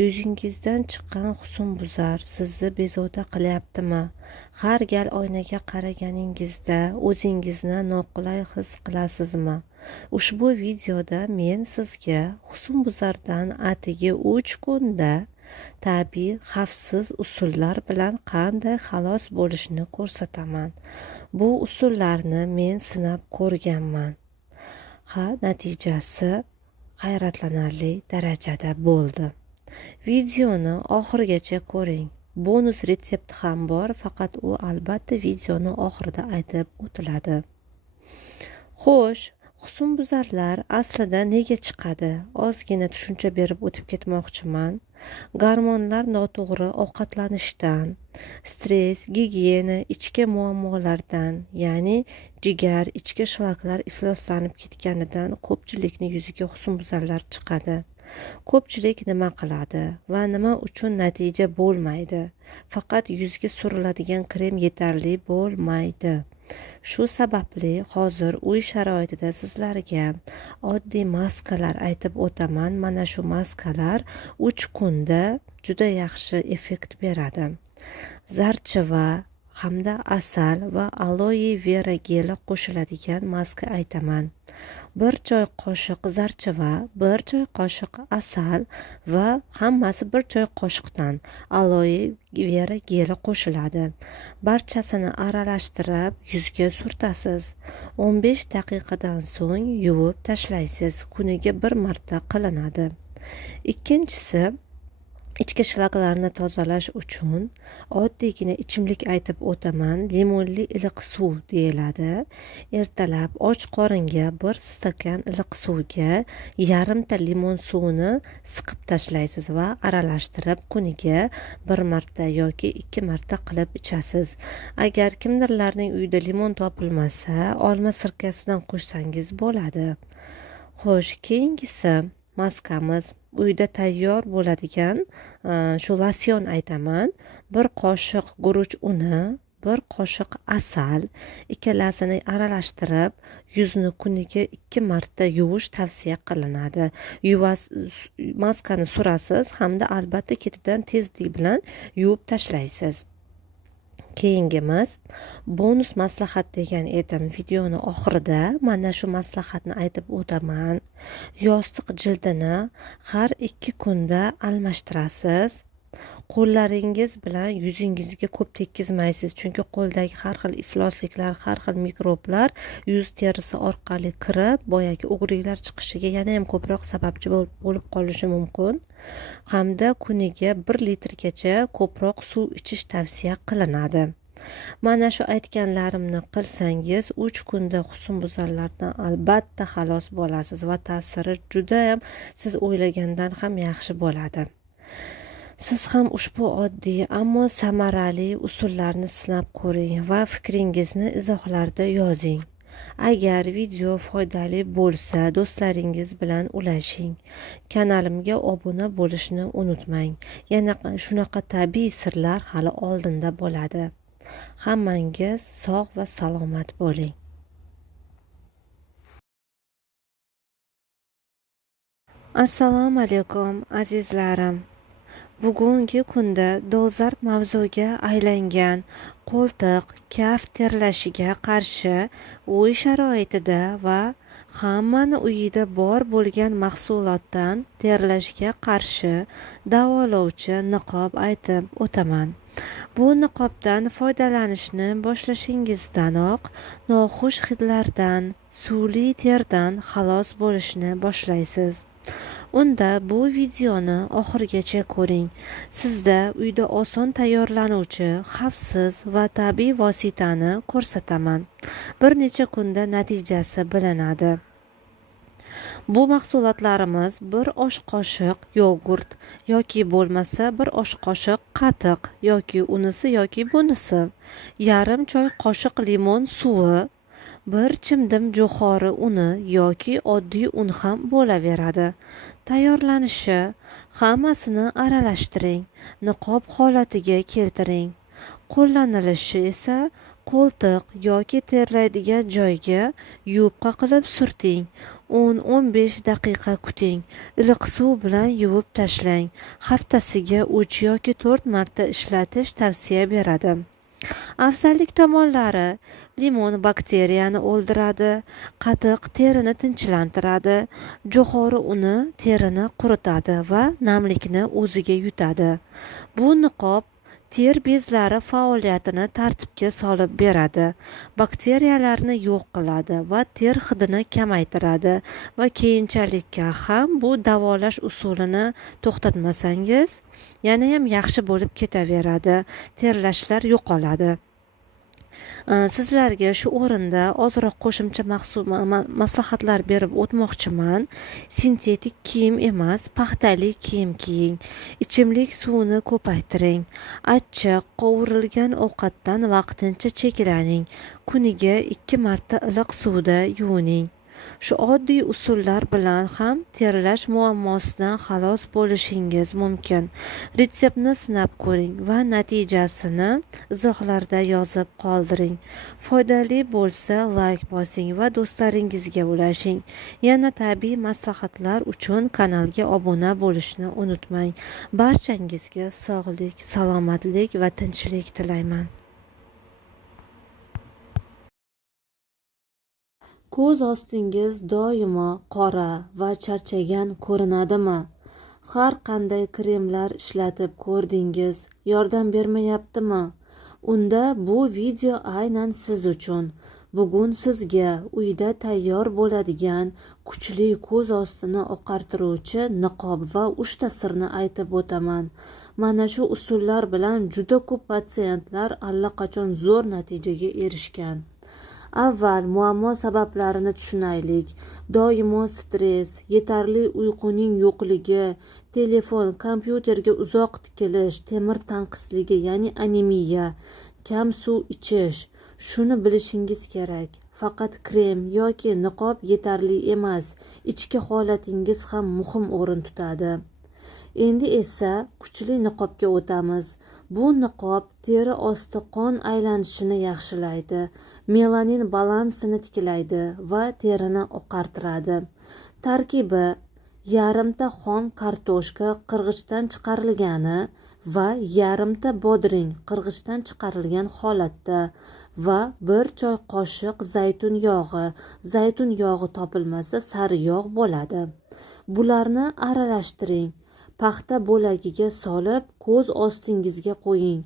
Yuzingizdan chiqqan husnbuzar sizni bezovta qilyaptimi? Har gal oynaga qaraganingizda o'zingizni noqulay his qilasizmi? Ushbu videoda men sizga husnbuzardan atigi 3 kunda tabiiy, xavfsiz usullar bilan qanday xalos bo'lishni ko'rsataman. Bu usullarni men sinab ko'rganman. Natijasi hayratlanarli darajada bo'ldi. Videoni oxirigacha ko'ring. Bonus retsept ham bor, faqat u albatta videoni oxirida aytib o'tiladi. Xo'sh, Husnbuzarlar aslida nega chiqadi? Ozgina tushuncha berib o'tib ketmoqchiman. Gormonlar noto'g'ri ovqatlanishdan, stress, gigiyena, ichki muammolardan, ya'ni jigar, ichki shlaklar ifloslanib ketganidan ko'pchilikning yuziga husnbuzarlar chiqadi. Ko'pchilik nima qiladi va nima uchun natija bo'lmaydi? Faqat yuzga suriladigan krem yetarli bo'lmaydi. Shu sababli hozir uy sharoitida sizlarga oddiy maskalar aytib o'taman. Mana shu maskalar 3 kunda juda yaxshi effekt beradi. Zarchiva hamda asal va aloe vera geli qo'shiladigan maska aytaman. 1 choy qoshiq zarchiva, 1 choy qoshiq asal va hammasi 1 choy qoshiqdan aloe vera geli qo'shiladi. Barchasini aralashtirib yuzga surtasiz. 15 daqiqadan so'ng yuvib tashlaysiz. Kuniga 1 marta qilinadi. Ikkinchisi, ichki shlaklarni tozalash uchun oddiygina ichimlik aytib o'taman. Limonli iliq suv deyiladi. Ertalab och qoringa 1 stakan iliq suvga yarimta limon suvini siqib tashlaysiz va aralashtirib kuniga 1 marta yoki 2 marta qilib ichasiz. Agar kimdirlarning uyida limon topilmasa, olma sirkasidan qo'shsangiz bo'ladi. Xo'sh, keyingisi maskamiz uyda tayyor bo'ladigan shu losyon aytaman. 1 qoshiq guruch uni, 1 qoshiq asal, ikkalasini aralashtirib yuzni kuniga 2 marta yuvish tavsiya qilinadi. Maskani surasiz hamda albatta ketidan tezlik bilan yuvib tashlaysiz. Keyingimiz bonus maslahat degan edim videoni oxirida. Mana shu maslahatni aytib o'taman. Yostiq jildini har 2 kunda almashtirasiz. Qo'llaringiz bilan yuzingizga ko'p tekkizmaysiz, chunki qo'ldagi har xil iflosliklar, har xil mikroblar yuz terisi orqali kirib, boyagi o'g'riklar chiqishiga yana ham ko'proq sababchi bo'lib qolishi mumkin. Hamda kuniga 1 litrgacha ko'proq suv ichish tavsiya qilinadi. Mana shu aytganlarimni qilsangiz 3 kunda husnbuzarlardan albatta xalos bo'lasiz va ta'siri juda ham siz o'ylagandan ham yaxshi bo'ladi. Siz ham ushbu oddiy ammo samarali usullarni sinab ko'ring va fikringizni izohlarda yozing. Agar video foydali bo'lsa, do'stlaringiz bilan ulashing. Kanalimga obuna bo'lishni unutmang. Yana shunaqa tabiiy sirlar hali oldinda bo'ladi. Hammangiz sog' va salomat bo'ling. Assalomu alaykum azizlarim. Bugungi kunda dolzarb mavzuga aylangan qo'ltiq, kaf terlashiga qarshi uy sharoitida va hammani uyida bor bo'lgan mahsulotdan terlashga qarshi davolovchi niqob aytib o'taman. Bu niqobdan foydalanishni boshlashingіздanoq noxush hidlardan, suvli terdan xalos bo'lishni boshlaysiz. Unda bu videoni oxirigacha ko'ring. Sizda uyda oson tayyorlanuvchi, xavfsiz va tabiiy vositani ko'rsataman. Bir necha kunda natijasi bilinadi. Bu mahsulotlarimiz 1 osh qoshiq yogurt yoki bo'lmasa 1 osh qoshiq qatiq yoki unisi yoki bunisi, yarim choy qoshiq limon suvi, 1 chimdim jo'xori uni yoki oddiy un ham bo'laveradi. Tayyorlanishi: hammasini aralashtiring, niqob holatiga keltiring. Qo'llanilishi esa qo'ltiq yoki terlaydigan joyga yubqa qilib surting. 10-15 daqiqa kuting. Iliq suv bilan yuvib tashlang. Haftasiga 3 yoki 4 marta ishlatish tavsiya beradi. Afzallik tomonlari: limon bakteriyani o'ldiradi, qatiq terini tinchlantiradi, jo'xori uni terini quritadi va namlikni o'ziga yutadi. Bu niqob ter bezlari faoliyatini tartibga solib beradi, bakteriyalarni yo'q qiladi va ter hidini kamaytiradi va keyinchalikka ham bu davolash usulini to'xtatmasangiz yana ham yaxshi bo'lib ketaveradi. Terlashlar yo'qoladi. Sizlarga shu o'rinda ozroq qo'shimcha maslahatlar berib o'tmoqchiman. Sintetik kiyim emas, paxtali kiyim kiying. Ichimlik suvini ko'paytiring. Achchiq, qovurilgan ovqatdan vaqtincha cheklaning. Kuniga 2 marta iliq suvda yuvining. Shu oddiy usullar bilan ham terlash muammosidan xalos bo'lishingiz mumkin. Retseptni sinab ko'ring va natijasini izohlarda yozib qoldiring. Foydali bo'lsa layk bosing va do'stlaringizga ulashing. Yana tabiiy maslahatlar uchun kanalga obuna bo'lishni unutmang. Barchangizga sog'lik, salomatlik va tinchlik tilayman. Ko'z ostingiz doimo qora va charchagan ko'rinadimi? Har qanday kremlar ishlatib ko'rdingiz, yordam bermayaptimi? Unda bu video aynan siz uchun. Bugun sizga uyda tayyor bo'ladigan kuchli ko'z ostini oqartiruvchi niqob va 3 ta sirni aytib o'taman. Mana shu usullar bilan juda ko'p patsientlar allaqachon zo'r natijaga erishgan. Avval muammo sabablarini tushunaylik. Doimo stress, yetarli uyquning yo'qligi, telefon, kompyuterga uzoq tikilish, temir tanqisligi, ya'ni anemiya, kam suv ichish. Shuni bilishingiz kerak. Faqat krem yoki niqob yetarli emas. Ichki holatingiz ham muhim o'rin tutadi. Endi esa kuchli niqobga o'tamiz. Bu niqob teri osti qon aylanishini yaxshilaydi, melanin balansini tiklaydi va terini oqartiradi. Tarkibi: yarimta xom kartoshka qirg'ichdan chiqarilgani va yarimta bodring qirg'ichdan chiqarilgan holatda va 1 choy qoshiq zaytun yog'i. Zaytun yog'i topilmasa sari yog' bo'ladi. Bularni aralashtiring. Paxta bo'lagiga solib ko'z ostingizga qo'ying.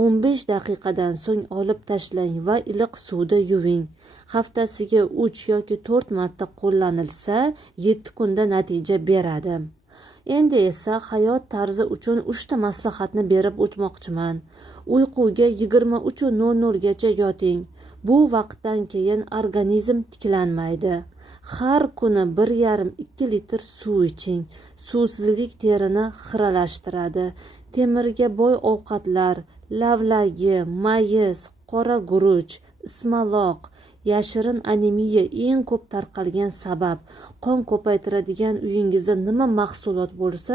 15 daqiqadan so'ng olib tashlang va iliq suvda yuving. Haftasiga 3 yoki 4 marta qo'llanilsa 7 kunda natija beradi. Endi esa hayot tarzi uchun 3 ta maslahatni berib o'tmoqchiman. Uyquga 23:00 gacha yoting. Bu vaqtdan keyin organizm tiklanmaydi. Har kuni 1,5-2 litr suv iching. Suvsizlik terini xiralashtiradi. Temirga boy ovqatlar, lavlagi, mayiz, qora guruch, ismaloq, yashirin anemiya eng ko'p tarqalgan sabab. Qon ko'paytiradigan uyingizda nima mahsulot bo'lsa,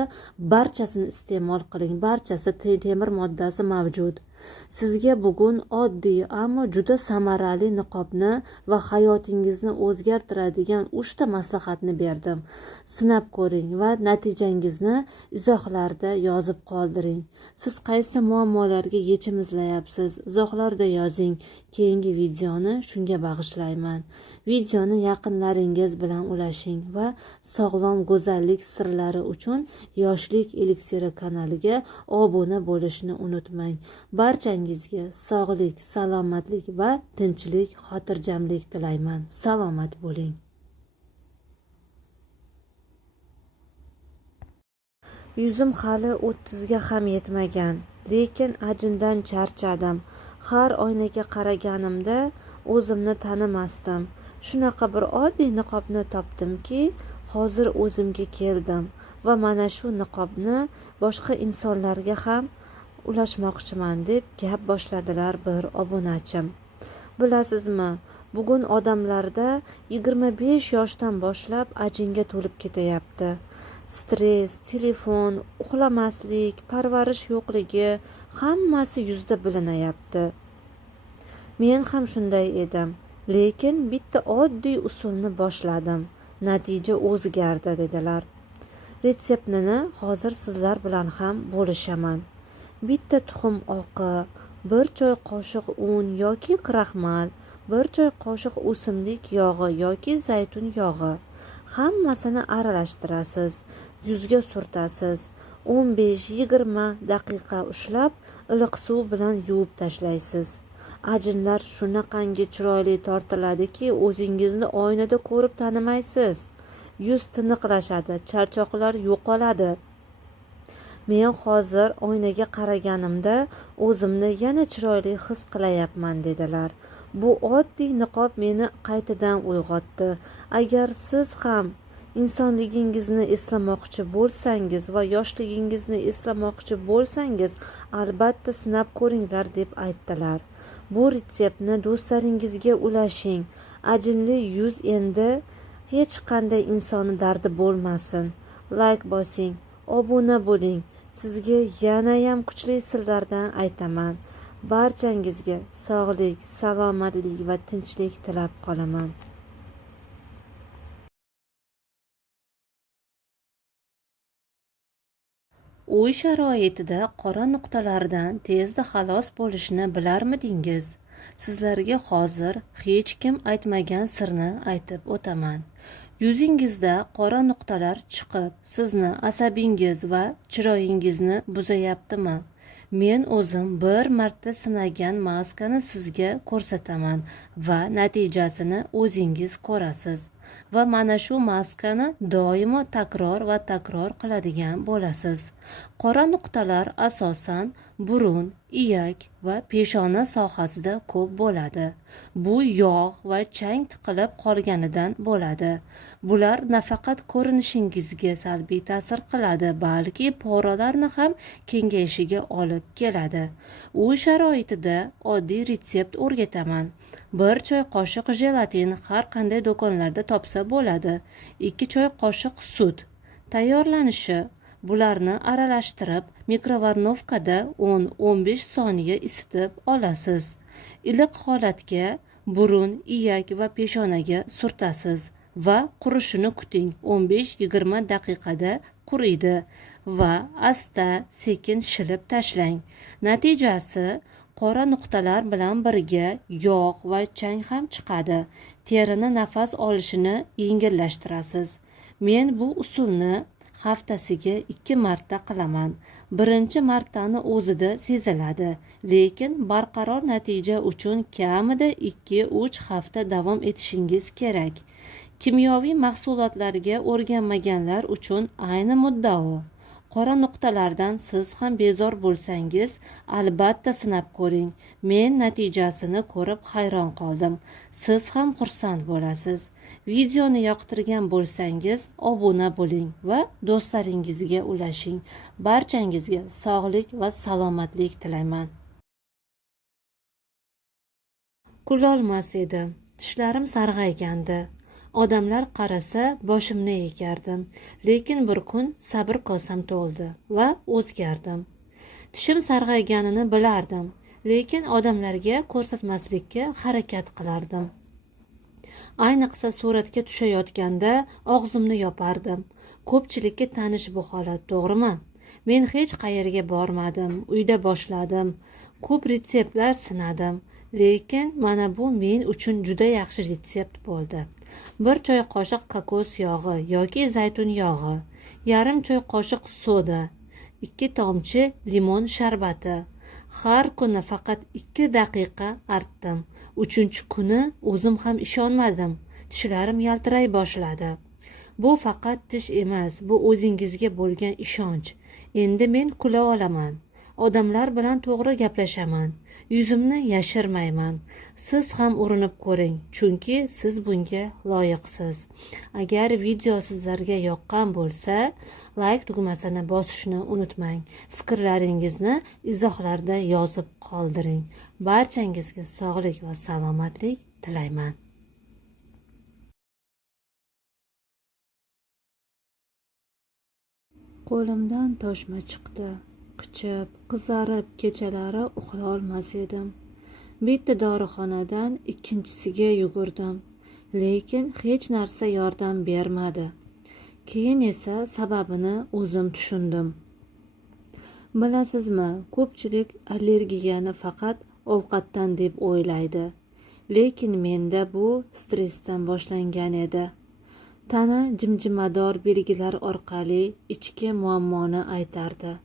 barchasini iste'mol qiling. Barchasi temir moddasi mavjud. Sizga bugun oddiy ammo juda samarali niqobni va hayotingizni o'zgartiradigan 3 ta maslahatni berdim. Sinab ko'ring va natijangizni izohlarda yozib qoldiring. Siz qaysi muammolarga yechim izlayapsiz? Izohlarda yozing. Keyingi videoni shunga bag'ishlayman. Videoni yaqinlaringiz bilan ulashing va sog'lom go'zallik sirlari uchun Yoshlik eliksiri kanaliga obuna bo'lishni unutmang. Barchangizga sog'lik, salomatlik va tinchlik, xotirjamlik tilayman. Salomat bo'ling. Yuzim hali 30 ga ham yetmagan, lekin ajindan charchadim. Har oynaga qaraganimda o'zimni tanimasdim. Shunaqa bir oddiy niqobni topdimki, hozir o'zimga keldim va mana shu niqobni boshqa insonlarga ham ulashmoqchiman deb gap boshladilar bir obunachim. Bilasizmi, bugun odamlarda 25 yoshdan boshlab ajinga to'lib ketayapti. Stress, telefon, uxlamaslik, parvarish yo'qligi hammasi yuzda bilinayapti. Men ham shunday edim, lekin bitta oddiy usulni boshladim. Natija o'zgardi dedilar. Retseptini hozir sizlar bilan ham bo'lishaman. Bitta tuxum oqi, 1 choy qoshiq un yoki kraxmal, 1 choy qoshiq o'simlik yog'i yoki zaytun yog'i. Hammasini aralashtirasiz, yuzga surtasiz. 15-20 daqiqa ushlab, iliq suv bilan yuvib tashlaysiz. Ajinlar shunaqangi chiroyli tortiladiki, o'zingizni oynada ko'rib tanimaysiz. Yuz tiniqlashadi, charchoqlar yo'qoladi. Men hozir oynaga qaraganimda o'zimni yana chiroyli his qilayapman dedilar. Bu oddiy niqob meni qaytadan uyg'otdi. Agar siz ham insonligingizni eslamoqchi bo'lsangiz va yoshligingizni eslamoqchi bo'lsangiz, albatta sinab ko'ringlar deb aytdilar. Bu retseptni do'stlaringizga ulashing. Ajinli yuz endi hech qanday insonni dardi bo'lmasin. Like bosing, obuna bo'ling. Sizga yanayam kuchli sirlardan aytaman. Barchangizga sog'lik, salomatlik va tinchlik tilab qolaman. Uy sharoitida qora nuqtalardan tezda xalos bo'lishni bilarmidingiz? Sizlarga hozir hech kim aytmagan sirni aytib o'taman. Yuzingizda qora nuqtalar chiqib, sizni asabingiz va chiroyingizni buzayaptimi? Men o'zim bir marta sinagan maskani sizga ko'rsataman va natijasini o'zingiz ko'rasiz. Va mana shu maskani doimo takror va takror qiladigan bo'lasiz. Qora nuqtalar asosan burun, iyak va peshona sohasida ko'p bo'ladi. Bu yog' va chang tiqilib qolganidan bo'ladi. Bular nafaqat ko'rinishingizga salbiy ta'sir qiladi, balki poralarni ham kengayishiga olib keladi. Uy sharoitida oddiy retsept o'rgataman. 1 choy qoshiq jelatin har qanday do'konlarda topsa bo'ladi. 2 choy qoshiq sut. Tayyorlanishi: bularni aralashtirib mikrovolnovkada 10-15 soniya isitib olasiz. Iliq holatga burun, iyak va peshonaga surtasiz va qurishini kuting. 15-20 daqiqada quriydi va asta-sekin shilib tashlang. Natijasi: qora nuqtalar bilan birga yog' va chang ham chiqadi. Terini nafas olishini yengillashtirasiz. Men bu usulni haftasiga 2 marta qilaman. Birinchi martani o'zida seziladi, lekin barqaror natija uchun kamida 2-3 hafta davom etishingiz kerak. Kimyoviy mahsulotlarga o'rganmaganlar uchun ayni muddao. Qora nuqtalardan siz ham bezor bo'lsangiz, albatta sinab ko'ring. Men natijasini ko'rib hayron qoldim. Siz ham xursand bo'lasiz. Videoni yoqtirgan bo'lsangiz, obuna bo'ling va do'stlaringizga ulashing. Barchangizga sog'lik va salomatlik tilayman. Kulolmas edim. Tishlarim sarg'aygandi. Odamlar qarasa boshimni egardim, lekin bir kun sabr kosam to'ldi va o'zgardim. Tishim sarg'ayganini bilardim, lekin odamlarga ko'rsatmaslikka harakat qilardim. Ayniqsa suratga tushayotganda og'zimni yopardim. Ko'pchilikka tanish bu holat, to'g'rimi? Men hech qayerga bormadim, uyda boshladim. Ko'p retseptlar sinadim, lekin mana bu men uchun juda yaxshi retsept bo'ldi. 1 choy qoshiq kokos yog'i yoki zaytun yog'i, yarim choy qoshiq soda, 2 tomchi limon sharbati. Har kuni faqat 2 daqiqa artdim. 3-kuni o'zim ham ishonmadim. Tishlarim yaltiray boshladi. Bu faqat tish emas, bu o'zingizga bo'lgan ishonch. Endi men kula olaman. Odamlar bilan to'g'ri gaplashaman. Yuzimni yashirmayman. Siz ham urinib ko'ring, chunki siz bunga loyiqsiz. Agar video sizlarga yoqqan bo'lsa, like tugmasini bosishni unutmang. Fikrlaringizni izohlarda yozib qoldiring. Barchangizga sog'lik va salomatlik tilayman. Qo'limdan toshma chiqdi. Qichib, qizarib kechalari uxla olmas edim. Bitta dorixonadan ikkinchisiga yugurdim, lekin hech narsa yordam bermadi. Keyin esa sababini o'zim tushundim. Bilasizmi, ko'pchilik allergiyani faqat ovqatdan deb o'ylaydi, lekin menda bu stressdan boshlangan edi. Tana jimjimador belgilar orqali ichki muammoni aytardi.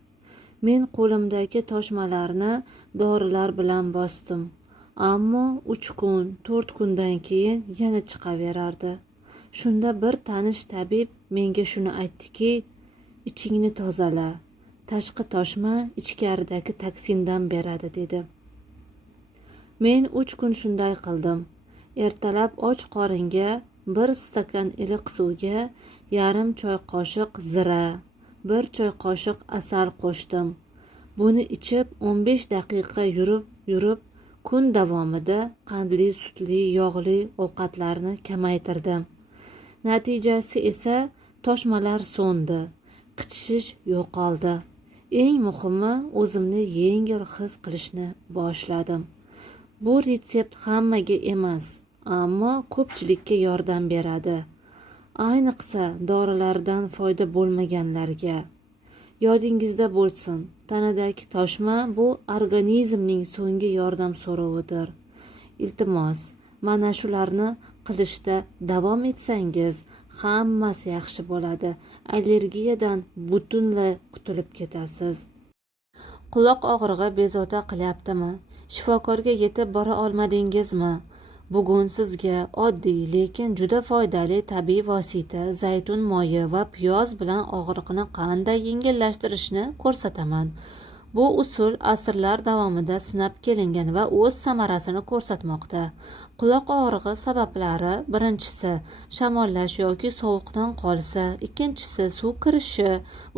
Men qo'limdagi toshmalarni dorilar bilan bosdim, ammo 3 kun, 4 kundan keyin yana chiqaverardi. Shunda bir tanish tabib menga shuni aytdiki, ichingni tozala, tashqi toshma ichkaridagi toksindan beradi, dedi. Men 3 kun shunday qildim. Ertalab och qoringa 1 stakan iliq suvga yarim choy qoshiq zira, 1 choy qoshiq asal qo'shdim. Buni ichib 15 daqiqa yurib kun davomida qandli, sutli, yog'li ovqatlarni kamaytirdim. Natijasi esa toshmalar so'ndi, qichishish yo'qoldi. Eng muhimi, o'zimni yengil his qilishni boshladim. Bu retsept hammaga emas, ammo ko'pchilikka yordam beradi. Ayniqsa dorilardan foyda bo'lmaganlarga. Yodingizda bo'lsin, tanadagi toshma bu organizmning so'nggi yordam so'rovidir. Iltimos, mana shularni qilishda davom etsangiz, hammasi yaxshi bo'ladi. Allergiyadan butunlay qutulib ketasiz. Quloq og'rig'i bezovta qilyaptimi? Shifokorga yetib bora olmadingizmi? Bugun sizga oddiy, lekin juda foydali tabiiy vosita zaytun moyi va piyoz bilan og'riqni qanday yengillashtirishni ko'rsataman. Bu usul asrlar davomida sinab kelingan va o'z samarasini ko'rsatmoqda. Quloq og'rig'i sabablari: birinchisi, shamollash yoki sovuqdan qolsa, ikkinchisi suv kirishi,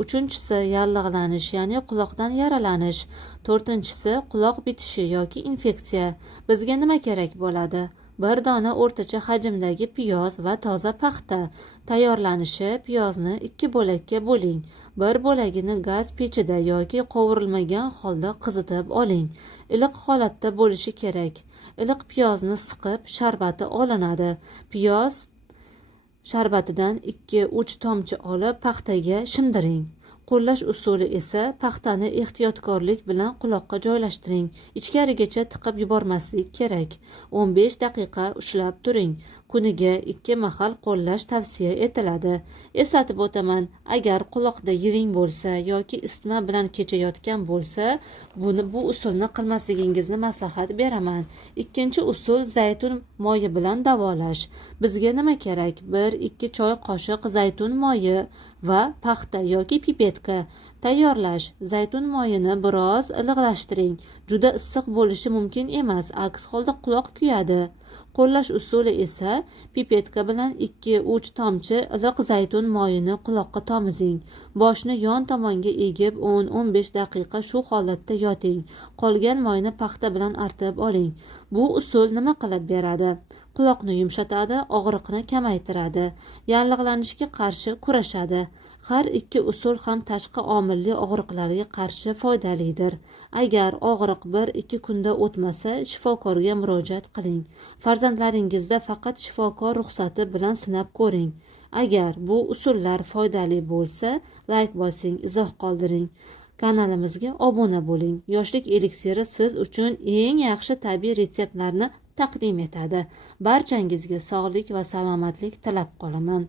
uchinchisi yallig'lanish, ya'ni quloqdan yaralanish, to'rtinchisi quloq bitishi yoki infeksiya. Bizga nima kerak bo'ladi? Bir dona o'rtacha hajmdagi piyoz va toza paxta. Tayyorlanishi: piyozni 2 bo'lakka bo'ling. Bir bo'lagini gaz pechida yoki qovurilmagan holda qizitib oling. Iliq holatda bo'lishi kerak. Iliq piyozni siqib, sharbati olinadi. Piyoz sharbatidan 2-3 tomchi olib paxtaga shimdiring. Qo'llash usuli esa paxtani ehtiyotkorlik bilan quloqqa joylashtiring. Ichkarigacha tiqib yubormaslik kerak. 15 daqiqa ushlab turing. Kuniga 2 mahal qo'llash tavsiya etiladi. Eslatib o'taman, agar quloqda yiring bo'lsa yoki isitma bilan kechayotgan bo'lsa, bu usulni qilmasligingizni maslahat beraman. Ikkinchi usul zaytun moyi bilan davolash. Bizga nima kerak? 1-2 choy qoshiq zaytun moyi va paxta yoki pipetka. Tayyorlash: zaytun moyini biroz iliqlashtiring. Juda issiq bo'lishi mumkin emas, aks holda quloq kuyadi. Qo'llash usuli esa pipetka bilan 2-3 tomchi iliq zaytun moyini quloqqa tomizing. Boshni yon tomonga egib 10-15 daqiqa shu holatda yoting. Qolgan moyni paxta bilan artib oling. Bu usul nima qilib beradi? Quloqni yumshatadi, og'riqni kamaytiradi, yallig'lanishga qarshi kurashadi. Har ikki usul ham tashqi omilli og'riqlarga qarshi foydalidir. Agar og'riq 1-2 kunda o'tmasa, shifokorga murojaat qiling. Farzandlaringizda faqat shifokor ruxsati bilan sinab ko'ring. Agar bu usullar foydali bo'lsa, layk bosing, izoh qoldiring. Kanalimizga obuna bo'ling. Yoshlik eliksiri siz uchun eng yaxshi tabiiy retseptlarni taqdim etadi. Barchangizga sog'lik va salomatlik tilab qolaman.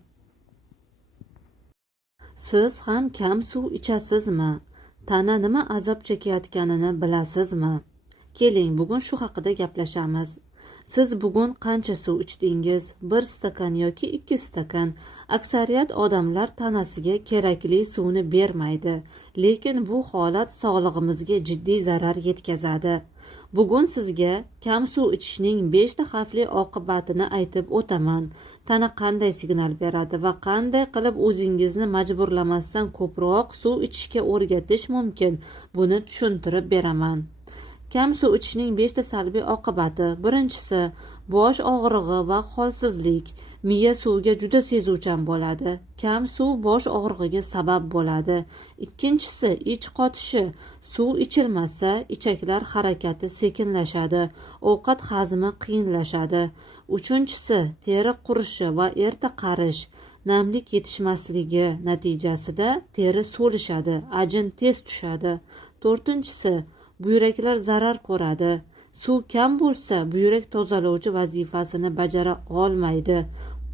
Siz ham kam suv ichasizmi? Tana nima azob chekayotganini bilasizmi? Keling, bugun shu haqida gaplashamiz. Siz bugun qancha suv ichdingiz? 1 stakan yoki 2 stakan? Aksariyat odamlar tanasiga kerakli suvni bermaydi, lekin bu holat sog'lig'imizga jiddiy zarar yetkazadi. Bugun sizga kam suv ichishning 5 ta xavfli oqibatini aytib o'taman. Tana qanday signal beradi va qanday qilib o'zingizni majburlamasdan ko'proq suv ichishga o'rgatish mumkin, buni tushuntirib beraman. Kam suv ichishning 5 ta salbiy oqibati. Birinchisi, bosh og'rig'i va holsizlik. Miya suvga juda sezuvchan bo'ladi. Kam suv bosh og'rig'iga sabab bo'ladi. Ikkinchisi, ich qotishi. Suv ichilmasa, ichaklar harakati sekinlashadi, ovqat hazmi qiyinlashadi. Uchinchisi, teri qurishi va erta qarish. Namlik yetishmasligi natijasida teri so'lishadi, ajin tez tushadi. To'rtinchisi, buyraklar zarar ko'radi. Suv kam bo'lsa, buyrak tozalovchi vazifasini bajara olmaydi.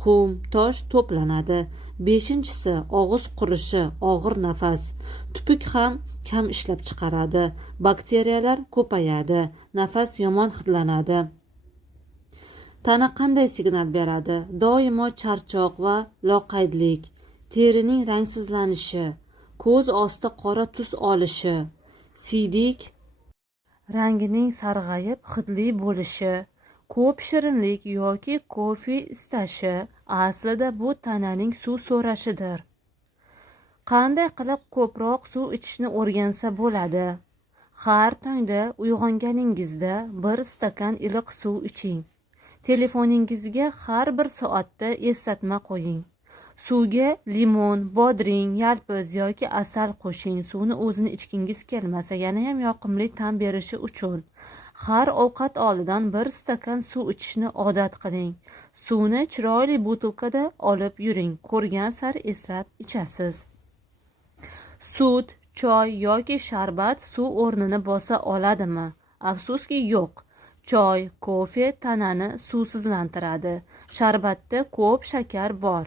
Qum, tosh to'planadi. Beshinchisi, og'iz qurishi, og'ir nafas. Tupuk ham kam ishlab chiqaradi. Bakteriyalar ko'payadi. Nafas yomon hidlanadi. Tana qanday signal beradi? Doimo charchoq va loqaydlik, terining rangsizlanishi, ko'z osti qora tus olishi, siydik rangining sarg'ayib hidli bo'lishi, ko'p shirinlik yoki kofe istashi aslida bu tananing suv so'rashidir. Qanday qilib ko'proq suv ichishni o'rgansa bo'ladi? Har tongda uyg'onganingizda bir stakan iliq suv iching. Telefoningizga har bir soatda eslatma qo'ying. Suvga limon, bodring, yalpiz yoki asal qo'shing. Suvni o'zini ichgingiz kelmasa, yanayam yoqimli ta'm berishi uchun. Har ovqat oldidan bir stakan suv ichishni odat qiling. Suvni chiroyli butilkada olib yuring. Ko'rgan sari eslab ichasiz. Sut, choy yoki sharbat suv o'rnini bosa oladimi? Afsuski yo'q. Choy, kofe tanani suvsizlantiradi. Sharbatda ko'p shakar bor.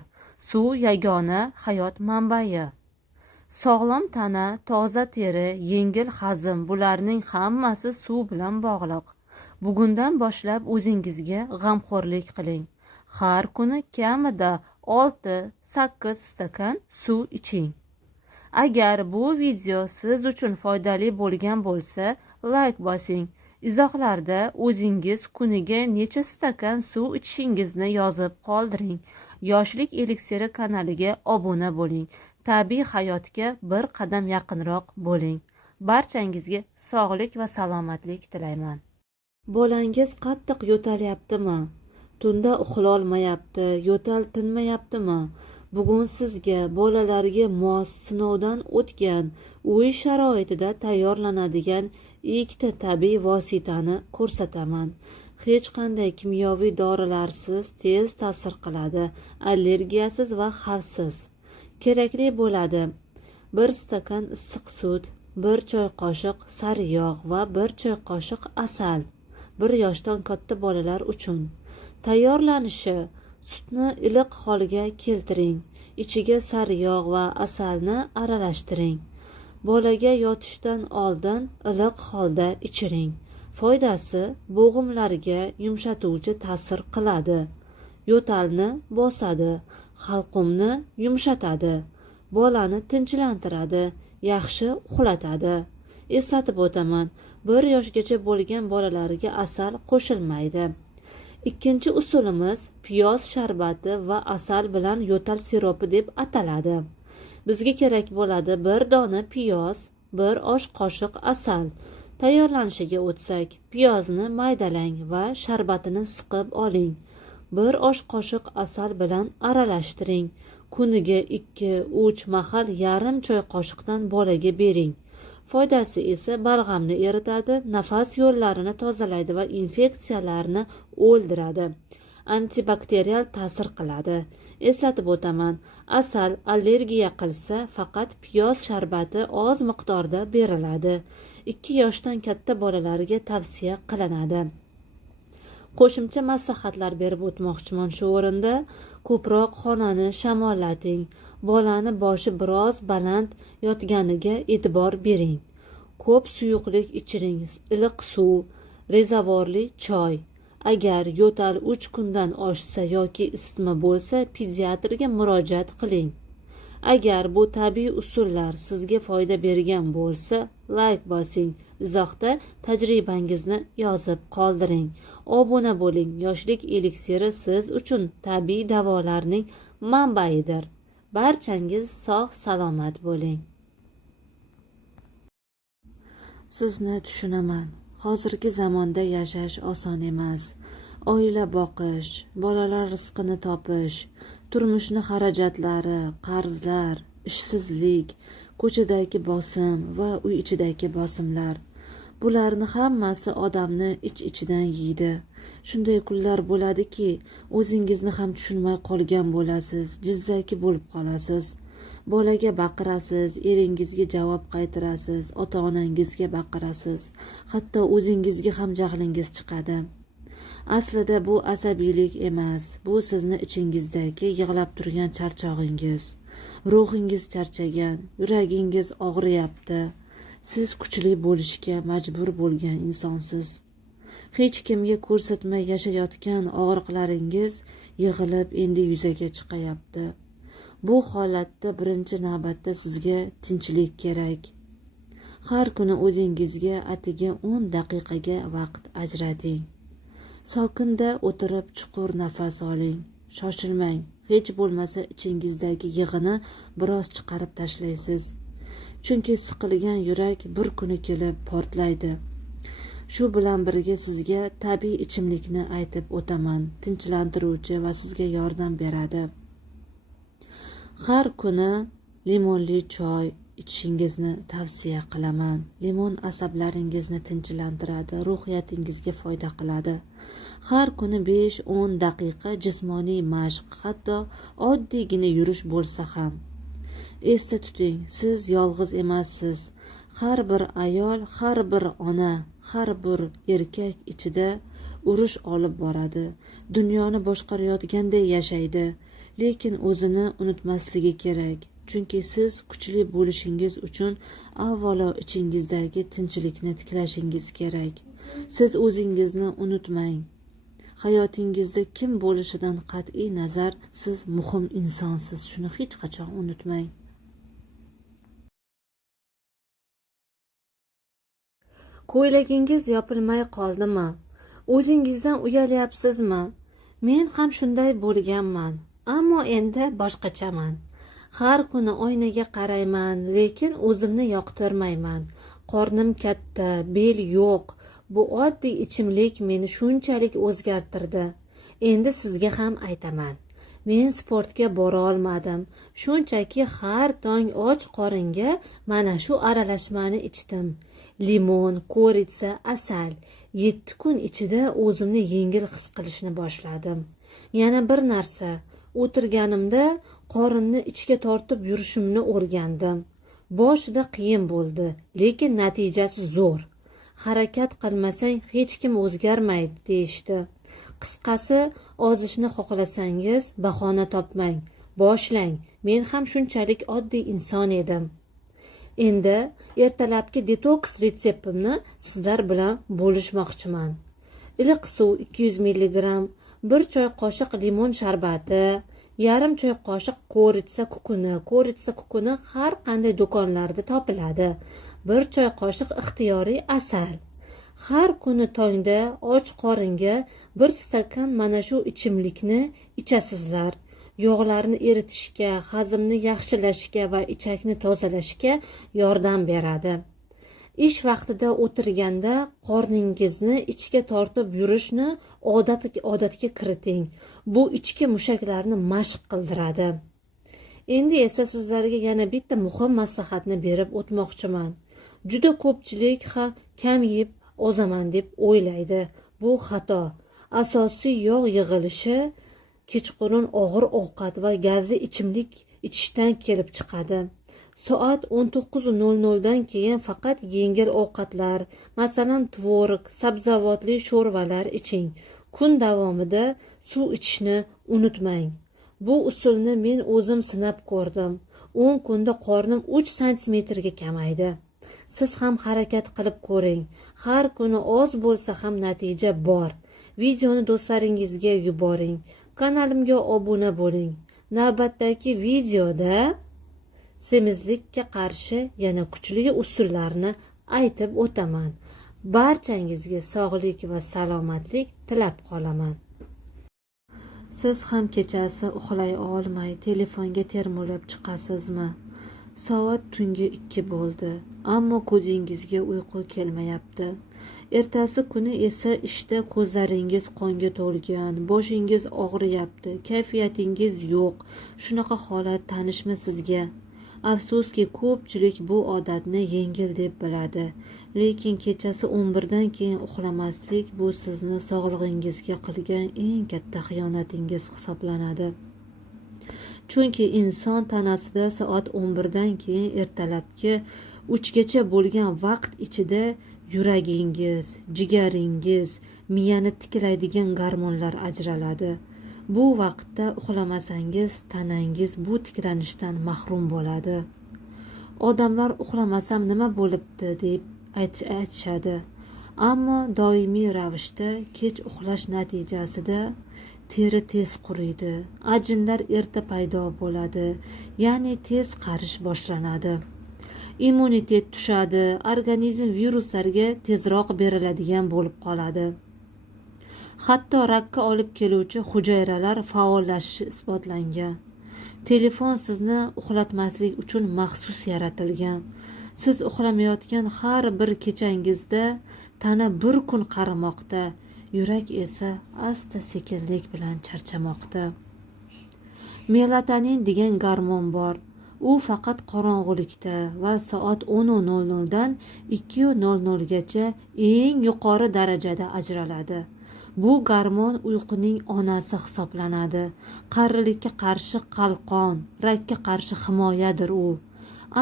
Suv yagona hayot manbai. Sog'lom tana, toza teri, yengil hazm bularning hammasi suv bilan bog'liq. Bugundan boshlab o'zingizga g'amxo'rlik qiling. Har kuni kamida 6-8 stakan suv iching. Agar bu video siz uchun foydali bo'lgan bo'lsa, like bosing. Izohlarda o'zingiz kuniga necha stakan suv ichishingizni yozib qoldiring. Yoshlik eliksiri kanaliga obuna bo'ling. Tabiiy hayotga bir qadam yaqinroq bo'ling. Barchangizga sog'lik va salomatlik tilayman. Bolangiz qattiq yo'talyaptimi? Tunda uxlolmayapti, yo'tal tinmayaptimi? Bugun sizga bolalarga mos sinovdan o'tgan, uy sharoitida tayyorlanadigan ikkita tabiiy vositani ko'rsataman. Hech qanday kimyoviy dorilarsiz tez ta'sir qiladi, allergiyasiz va xavfsiz. Kerakli bo'ladi: 1 stakan issiq sut, 1 choy qoshiq sariyog' va 1 choy qoshiq asal. 1 yoshdan katta bolalar uchun. Tayyorlanishi: sutni iliq holga keltiring. Ichiga sariyog' va asalni aralashtiring. Bolaga yotishdan oldin iliq holda ichiring. Foydasi: bo'g'imlarga yumshatuvchi ta'sir qiladi. Yo'talni bosadi, halqumni yumshatadi, bolani tinchlantiradi, yaxshi uxlatadi. Eslatib o'taman, 1 yoshgacha bo'lgan bolalarga asal qo'shilmaydi. Ikkinchi usulimiz piyoz sharbati va asal bilan yo'tal siropi deb ataladi. Bizga kerak bo'ladi 1 dona piyoz, 1 osh qoshiq asal. Tayyorlanishiga o'tsak, piyozni maydalang va sharbatini siqib oling. 1 osh qoshiq asal bilan aralashtiring. Kuniga 2-3 mahal yarim choy qoshiqdan bolaga bering. Foydasi esa balg'amni eritadi, nafas yo'llarini tozalaydi va infeksiyalarni o'ldiradi. Antibakterial ta'sir qiladi. Eslatib o'taman, asal allergiya qilsa faqat piyoz sharbati oz miqdorda beriladi. 2 yoshdan katta bolalarga tavsiya qilinadi. Qo'shimcha maslahatlar berib o'tmoqchiman shu o'rinda. Ko'proq xonani shamollating. Bolani boshi biroz baland yotganiga e'tibor bering. Ko'p suyuqlik ichiring. Iliq suv, rezavorli choy. Agar yo'tal 3 kundan oshsa yoki isitma bo'lsa, pediatrga murojaat qiling. Agar bu tabiiy usullar sizga foyda bergan bo'lsa, like bosing. Izohda tajribangizni yozib qoldiring. Obuna bo'ling. Yoshlik eliksiri siz uchun tabiiy davolarning manbaidir. Barchangiz sog' salomat bo'ling. Sizni tushunaman. Hozirgi zamonda yashash oson emas. Oila boqish, bolalar rizqini topish, turmushni xarajatlari, qarzlar, ishsizlik, ko'chadagi bosim va uy ichidagi bosimlar. Bularni hammasi odamni ich-ichidan yeydi. Shunday kunlar bo'ladiki, o'zingizni ham tushunmay qolgan bo'lasiz, jizzaki bo'lib qolasiz. Bolaga baqirasiz, eringizga javob qaytarasiz, ota-onangizga baqirasiz, hatto o'zingizga ham jahlingiz chiqadi. Aslida bu asabiylik emas, bu sizni ichingizdagi yig'lab turgan charchog'ingiz. Ruhingiz charchagan, yuragingiz og'riyapti. Siz kuchli bo'lishga majbur bo'lgan insonsiz. Hech kimga ko'rsatmay yashayotgan og'riqlaringiz yig'ilib endi yuzaga chiqayapti. Bu holatda birinchi navbatda sizga tinchlik kerak. Har kuni o'zingizga atigi 10 daqiqaga vaqt ajrating. Sokinda o'tirib chuqur nafas oling. Shoshilmang. Hech bo'lmasa ichingizdagi yig'ini biroz chiqarib tashlaysiz. Chunki siqilgan yurak bir kuni kelib portlaydi. Shu bilan birga sizga tabiiy ichimlikni aytib o'taman. Tinchlantiruvchi va sizga yordam beradi. Har kuni limonli choy ichishingizni tavsiya qilaman. Limon asablaringizni tinchlantiradi, ruhiyatingizga foyda qiladi. Har kuni 5-10 daqiqa jismoniy mashq, hatto oddiygina yurish bo'lsa ham. Esda tuting, siz yolg'iz emassiz. Har bir ayol, har bir ona, har bir erkak ichida urush olib boradi. Dunyoni boshqarayotganday yashaydi, lekin o'zini unutmasligi kerak. Chunki siz kuchli bo'lishingiz uchun avvalo ichingizdagi tinchlikni tiklashingiz kerak. Siz o'zingizni unutmang. Hayotingizda kim bo'lishidan qat'iy nazar, siz muhim insonsiz. Shuni hech qachon unutmang. Ko'ylagingiz yopilmay qoldimi? O'zingizdan uyalyapsizmi? Men ham shunday bo'lganman, ammo endi boshqachaman. Har kuni oynaga qarayman, lekin o'zimni yoqtirmayman. Qornim katta, bel yo'q. Bu oddiy ichimlik meni shunchalik o'zgartirdi. Endi sizga ham aytaman. Men sportga bora olmadim. Shunchaki har tong och qoringa mana shu aralashmani ichdim. Limon, koritsa, asal. 7 kun ichida o'zimni yengil his qilishni boshladim. Yana bir narsa, o'tirganimda qorinni ichga tortib yurishimni o'rgandim. Boshida qiyin bo'ldi, lekin natijasi zo'r. Harakat qilmasang hech kim o'zgarmaydi deyishdi. Qisqasi, ozishni xohlasangiz bahona topmang. Boshlang. Men ham shunchalik oddiy inson edim. Endi ertalabki detoks retseptimni sizlar bilan bo'lishmoqchiman. Iliq suv 200 mg, 1 choy qoshiq limon sharbati, yarim choy qoshiq koritsa kukuni. Koritsa kukuni har qanday do'konlarda topiladi. 1 choy qoshiq ixtiyoriy asal. Har kuni tongda och qoringa 1 stakan mana shu ichimlikni ichasizlar. Yog'larni eritishga, hazmni yaxshilashga va ichakni tozalashga yordam beradi. Ish vaqtida o'tirganda qorningizni ichga tortib yurishni odatga kiriting. Bu ichki mushaklarni mashq qildiradi. Endi esa sizlarga yana bitta muhim maslahatni berib o'tmoqchiman. Juda ko'pchilik kam yeb ozaman deb o'ylaydi. Bu xato. Asosiy yog' yig'ilishi kechqurun og'ir ovqat va gazli ichimlik ichishdan kelib chiqadi. Soat 19:00 dan keyin faqat yengil ovqatlar, masalan tvorog, sabzavotli sho'rvalar iching. Kun davomida suv ichishni unutmang. Bu usulni men o'zim sinab ko'rdim. 10 kunda qornim 3 santimetrga kamaydi. Siz ham harakat qilib ko'ring. Har kuni oz bo'lsa ham natija bor. Videoni do'stlaringizga yuboring. Kanalimga obuna bo'ling. Navbatdagi videoda semizlikka qarshi yana kuchli usullarni aytib o'taman. Barchangizga sog'lik va salomatlik tilab qolaman. Siz ham kechasi uxlay olmay telefonga termulib chiqasizmi? Soat tungi 2 bo'ldi, ammo ko'zingizga uyqu kelmayapti. Ertasi kuni esa ishda ko'zlaringiz qonga to'lgan, boshingiz og'riyapti, kayfiyatingiz yo'q. Shunaqa holat tanishmi sizga? Afsuski, ko'pchilik bu odatni yengil deb biladi. Lekin kechasi 11 dan keyin uxlamaslik bu sizni sog'lig'ingizga qilgan eng katta xiyonatingiz hisoblanadi. Chunki inson tanasida soat 11 dan keyin ertalabki 3 gacha bo'lgan vaqt ichida yuragingiz, jigaringiz, miyani tiklaydigan gormonlar ajraladi. Bu vaqtda uxlamasangiz tanangiz bu tiklanishdan mahrum bo'ladi. Odamlar uxlamasam nima bo'libdi deb aytishadi. Ammo doimiy ravishda kech uxlash natijasida teri tez quriydi, ajinlar erta paydo bo'ladi, ya'ni tez qarish boshlanadi. Immunitet tushadi, organizm viruslarga tezroq beriladigan bo'lib qoladi. Hatto rakka olib keluvchi hujayralar faollashishi isbotlangan. Telefon sizni uxlatmaslik uchun maxsus yaratilgan. Siz uxlamayotgan har bir kechangizda tana bir kun qarimoqda, yurak esa asta sekinlik bilan charchamoqda. Melatonin degan gormon bor. U faqat qorong'ulikda va soat 10:00 dan 2:00 gacha eng yuqori darajada ajraladi. Bu gormon uyquning onasi hisoblanadi. Qarilikka qarshi qalqon, rakka qarshi himoyadir u.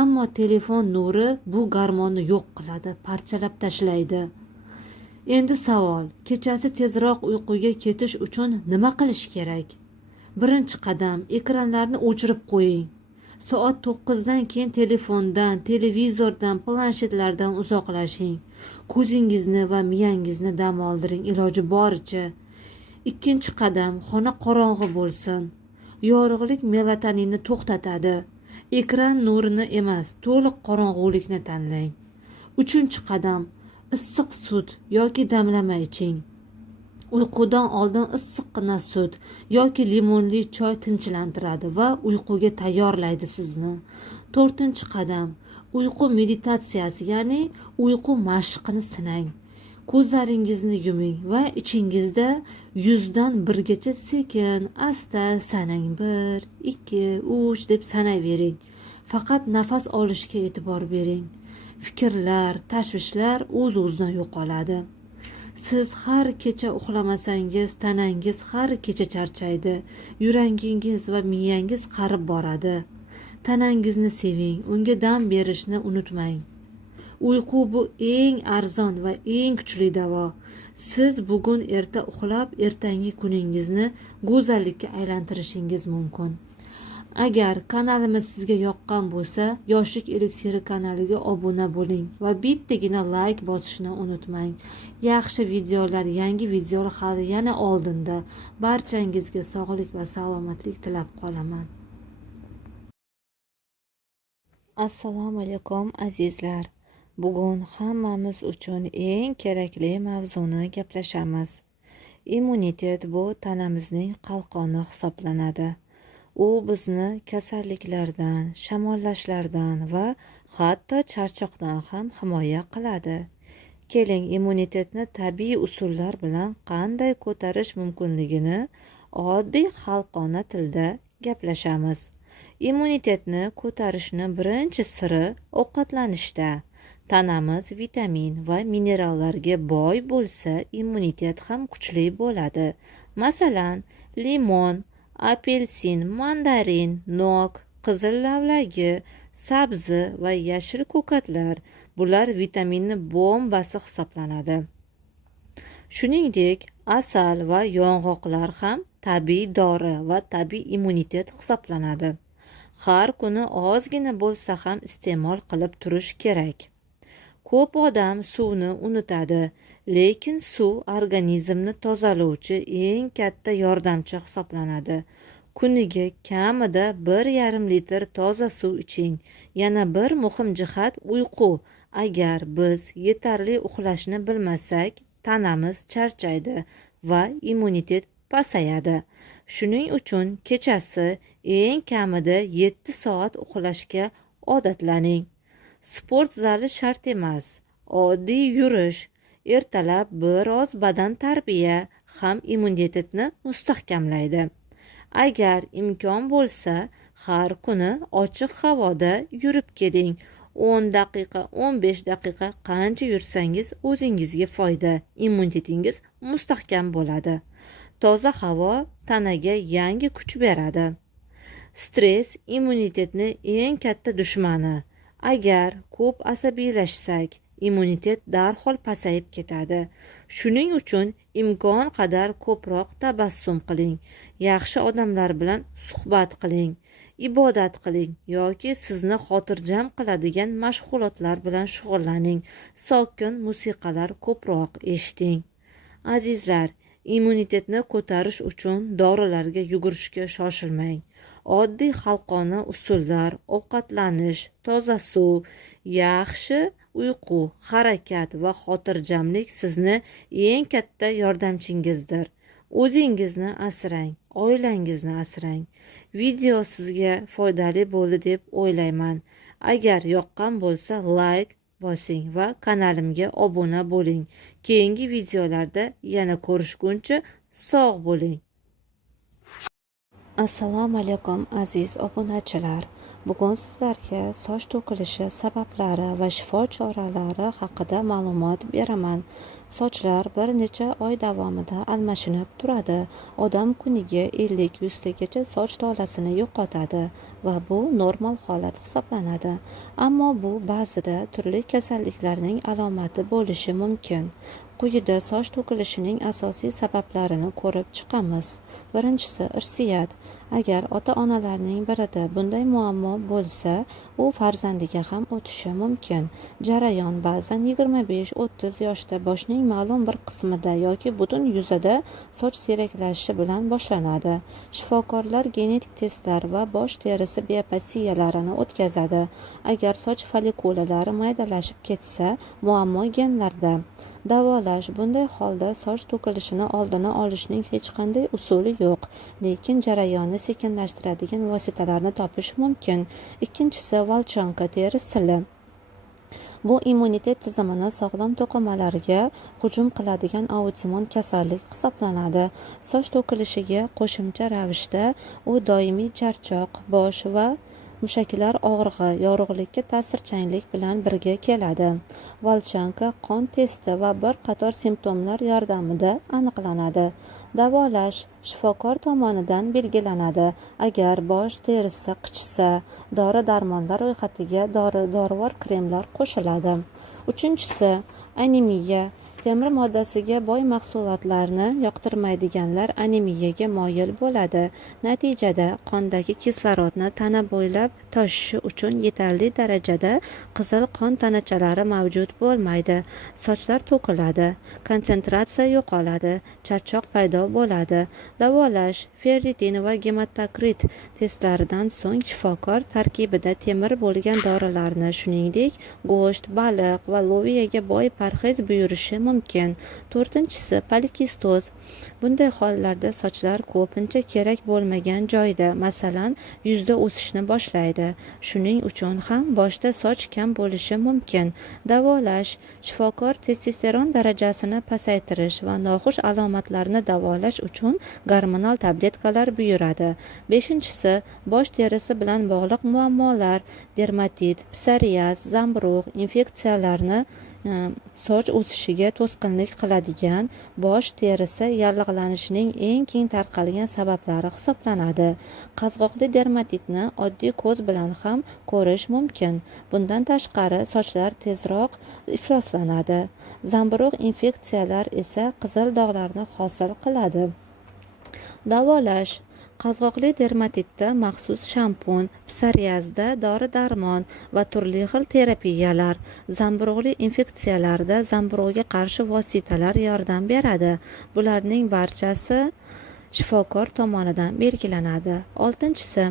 Ammo telefon nuri bu gormonni yo'q qiladi, parchalab tashlaydi. Endi savol, kechasi tezroq uyquga ketish uchun nima qilish kerak? Birinchi qadam, ekranlarni o'chirib qo'ying. Soat 9 dan keyin telefondan, televizordan, planshetlardan uzoqlashing. Ko'zingizni va miyangizni dam oldiring iloji boricha. Ikkinchi qadam, xona qorong'i bo'lsin. Yorug'lik melatoninni to'xtatadi. Ekran nurini emas, to'liq qorong'ulikni tanlang. Uchinchi qadam, issiq sut yoki damlama iching. Uyqudan oldin issiqqina sut yoki limonli choy tinchlantiradi va uyquga tayyorlaydi sizni. To'rtinchi qadam, uyqu meditatsiyasi, ya'ni uyqu mashqini sinang. Ko'zlaringizni yuming va ichingizda 100 dan 1 gacha sekin, asta sanang. 1, 2, 3 deb sanayvering. Faqat nafas olishga e'tibor bering. Fikrlar, tashvishlar o'z-o'zidan yo'qoladi. Siz har kecha uxlamasangiz, tanangiz har kecha charchaydi. Yuragingiz va miyangiz qarib boradi. Tanangizni seving, unga dam berishni unutmang. Uyqu bu eng arzon va eng kuchli davo. Siz bugun erta uxlab, ertangi kuningizni go'zallikka aylantirishingiz mumkin. Agar kanalimiz sizga yoqqan bo'lsa, Yoshlik eliksiri kanaliga obuna bo'ling va bittagina like bosishni unutmang. Yaxshi videolar, yangi videolar hali yana oldinda. Barchangizga sog'lik va salomatlik tilab qolaman. Assalomu alaykum azizlar. Bugun hammamiz uchun eng kerakli mavzuni gaplashamiz. Immunitet bu tanamizning qalqoni hisoblanadi. U bizni kasalliklardan, shamollashlardan va hatto charchoqdan ham himoya qiladi. Keling, immunitetni tabiiy usullar bilan qanday ko'tarish mumkinligini oddiy xalqona tilda gaplashamiz. Immunitetni ko'tarishni birinchi siri ovqatlanishda. Tanamiz vitamin va minerallarga boy bo'lsa, immunitet ham kuchli bo'ladi. Masalan, limon, apelsin, mandarin, nok, qizil lavlagi, sabzi va yashil ko'katlar bular vitaminni bombasi hisoblanadi. Shuningdek, asal va yong'oqlar ham tabiiy dori va tabiiy immunitet hisoblanadi. Har kuni ozgina bo'lsa ham iste'mol qilib turish kerak. Ko'p odam suvni unutadi, lekin suv organizmni tozalovchi eng katta yordamchi hisoblanadi. Kuniga kamida 1,5 litr toza suv iching. Yana bir muhim jihat uyqu. Agar biz yetarli uxlashni bilmasak, tanamiz charchaydi va immunitet pasayadi. Shuning uchun kechasi eng kamida 7 soat uxlashga odatlaning. Sport zali shart emas. Oddiy yurish, ertalab biroz badan tarbiya ham immunitetni mustahkamlaydi. Agar imkon bo'lsa, har kuni ochiq havoda yurib keling. 10 daqiqa, 15 daqiqa qancha yursangiz o'zingizga foyda, immunitetingiz mustahkam bo'ladi. Toza havo tanaga yangi kuch beradi. Stress immunitetni eng katta dushmani. Agar ko'p asabiylashsak immunitet darhol pasayib ketadi. Shuning uchun imkon qadar ko'proq tabassum qiling, yaxshi odamlar bilan suhbat qiling, ibodat qiling yoki sizni xotirjam qiladigan mashg'ulotlar bilan shug'ullaning, sokin musiqalar ko'proq eshiting. Azizlar, immunitetni ko'tarish uchun dorilarga yugurishga shoshilmang. Oddiy xalqona usullar, ovqatlanish, toza suv, yaxshi uyqu, harakat va xotirjamlik sizni eng katta yordamchingizdir. O'zingizni asrang, oilangizni asrang. Video sizga foydali bo'ldi deb o'ylayman. Agar yoqqan bo'lsa, like bosing va kanalimga obuna bo'ling. Keyingi videolarda yana ko'rishguncha sog' bo'ling. Assalomu alaykum aziz obunachilar. Bugun sizlarga soch to'kilishi sabablari va shifo choralari haqida ma'lumot beraman. Sochlar bir necha oy davomida almashinib turadi. Odam kuniga 50-100 tagacha soch tolasini yo'qotadi va bu normal holat hisoblanadi. Ammo bu ba'zida turli kasalliklarning alomati bo'lishi mumkin. Quyida soch to'kilishining asosiy sabablarini ko'rib chiqamiz. Birinchisi irsiyat. Agar ota-onalarning birida bunday muammo bo'lsa, u farzandiga ham o'tishi mumkin. Jarayon ba'zan 25-30 yoshda boshning ma'lum bir qismida yoki butun yuzida soch siyraklashishi bilan boshlanadi. Shifokorlar genetik testlar va bosh terisi biopsiyalarini o'tkazadi. Agar soch follikullalari maydalashib ketsa, muammo genlarda. Davolash. Bunday holda soch to'kilishini oldini olishning hech qanday usuli yo'q, lekin jarayonni sekinlashtiradigan vositalarni topish mumkin. Ikkinchisi volchanka teri sili. Bu immunitet tizimini sog'lom to'qimalarga hujum qiladigan autoimmun kasallik hisoblanadi. Soch to'kilishiga qo'shimcha ravishda u doimiy charchoq, bosh va mushaklar og'rig'i, yorug'likka ta'sirchanlik bilan birga keladi. Volchanka qon testi va bir qator simptomlar yordamida aniqlanadi. Davolash shifokor tomonidan belgilanadi. Agar bosh terisi qichisa, dori-darmonlar ro'yxatiga dorivor kremlar qo'shiladi. Uchinchisi anemiya. Temir moddasiga boy mahsulotlarni yoqtirmaydiganlar anemiyaga moyil bo'ladi. Natijada qondagi kislorodni tana bo'ylab toshishi uchun yetarli darajada qizil qon tanachalari mavjud bo'lmaydi. Sochlar to'kiladi, konsentratsiya yo'qoladi, charchoq paydo bo'ladi. Davolash ferritin va gematokrit testlaridan so'ng shifokor tarkibida temir bo'lgan dorilarni, shuningdek, go'sht, baliq va loviyaga boy parhez buyurishi mumkin. To'rtinchisi polikistoz. Bunday hollarda sochlar ko'pincha kerak bo'lmagan joyda, masalan, yuzda o'sishni boshlaydi. Shuning uchun ham boshda soch kam bo'lishi mumkin. Davolash shifokor testosteron darajasini pasaytirish va noxush alomatlarni davolash uchun gormonal tabletkalar buyuradi. Beshinchisi bosh terisi bilan bog'liq muammolar, dermatit, psoriaz, zamburug' infeksiyalarni soch o'sishiga to'sqinlik qiladigan bosh terisi yallig'lanishining eng keng tarqalgan sabablari hisoblanadi. Qazg'oqli dermatitni oddiy ko'z bilan ham ko'rish mumkin. Bundan tashqari sochlar tezroq ifloslanadi. Zamburug' infeksiyalar esa qizil dog'larni hosil qiladi. Davolash qazg'oqli dermatitda maxsus shampun, psoriazda dori-darmon va turli xil terapiyalar, zamburug'li infeksiyalarda zamburug'ga qarshi vositalar yordam beradi. Bularning barchasi shifokor tomonidan belgilanadi. Oltinchisi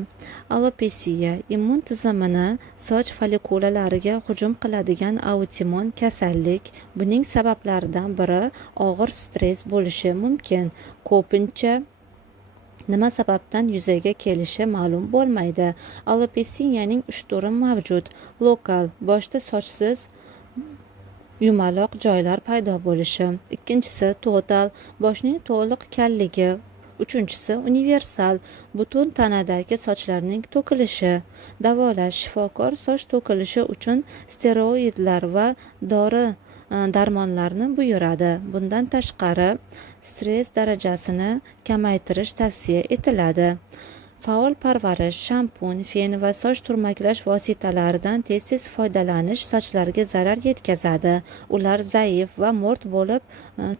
alopesiya. Immun tizimini soch follikullalariga hujum qiladigan autoimmun kasallik. Buning sabablaridan biri og'ir stress bo'lishi mumkin. Ko'pincha nima sababdan yuzaga kelishi ma'lum bo'lmaydi. Alopesiyaning 3 turi mavjud. Lokal, boshda sochsiz yumaloq joylar paydo bo'lishi. Ikkinchisi total, boshning to'liq kalligi. Uchinchisi universal, butun tanadagi sochlarning to'kilishi. Davolash shifokor soch to'kilishi uchun steroidlar va dori darmonlarni buyuradi. Bundan tashqari stress darajasini kamaytirish tavsiya etiladi. Faol parvarish, shampun, fen va soch turmaklash vositalaridan tez-tez foydalanish sochlarga zarar yetkazadi. Ular zaif va mo'rt bo'lib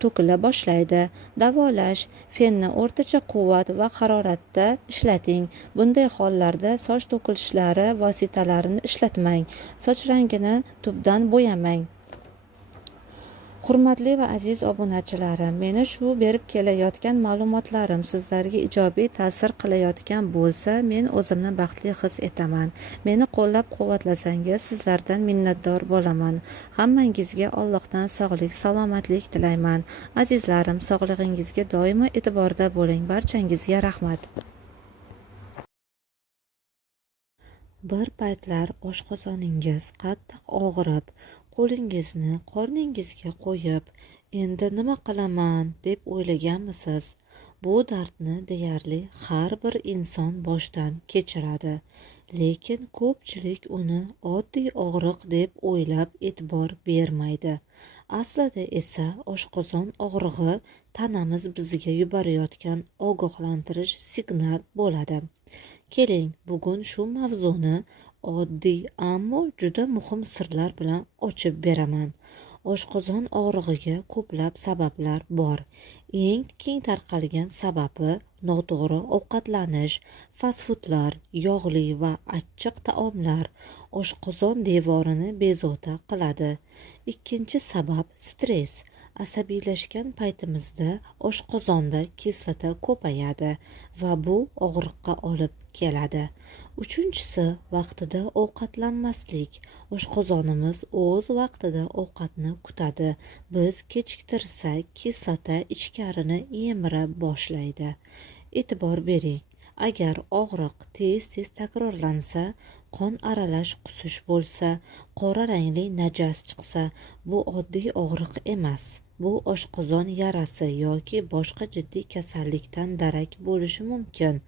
to'kila boshlaydi. Davolash: fenni o'rtacha quvvat va haroratda ishlating. Bunday hollarda soch to'kilishlari vositalarini ishlatmang. Soch rangini tubdan bo'yamang. Hurmatli va aziz obunachilarim, meni shu berib kelayotgan ma'lumotlarim sizlarga ijobiy ta'sir qilayotgan bo'lsa, men o'zimni baxtli his etaman. Meni qo'llab-quvvatlasangiz sizlardan minnatdor bo'laman. Hammangizga Allohdan sog'lik, salomatlik tilayman. Azizlarim, sog'lig'ingizga doimo e'tiborda bo'ling. Barchangizga rahmat. Bir paytlar oshqozoningiz qattiq og'rib, qo'lingizni qorningizga qo'yib, endi nima qilaman deb o'ylaganmisiz? Bu dardni deyarli har bir inson boshdan kechiradi, lekin ko'pchilik uni oddiy og'riq deb o'ylab e'tibor bermaydi. Aslida esa oshqozon og'rig'i tanamiz bizga yuborayotgan ogohlantirish signal bo'ladi. Keling, bugun shu mavzuni oddiy ammo juda muhim sirlar bilan ochib beraman. Oshqozon og'rig'iga ko'plab sabablar bor. Eng keng tarqalgan sababi noto'g'ri ovqatlanish, fast-foodlar, yog'li va achchiq taomlar oshqozon devorini bezovta qiladi. Ikkinchi sabab stress. Asabiylashgan paytimizda oshqozonda kislota ko'payadi va bu og'riqqa olib keladi. Uchinchisi vaqtida ovqatlanmaslik. Oshqozonimiz o'z vaqtida ovqatni kutadi. Biz kechiktirsak, kislota ichkarini yemira boshlaydi. E'tibor bering. Agar og'riq tez-tez takrorlansa, qon aralash qusish bo'lsa, qora rangli najas chiqsa, bu oddiy og'riq emas. Bu oshqozon yarasi yoki boshqa jiddiy kasallikdan darak bo'lishi mumkin.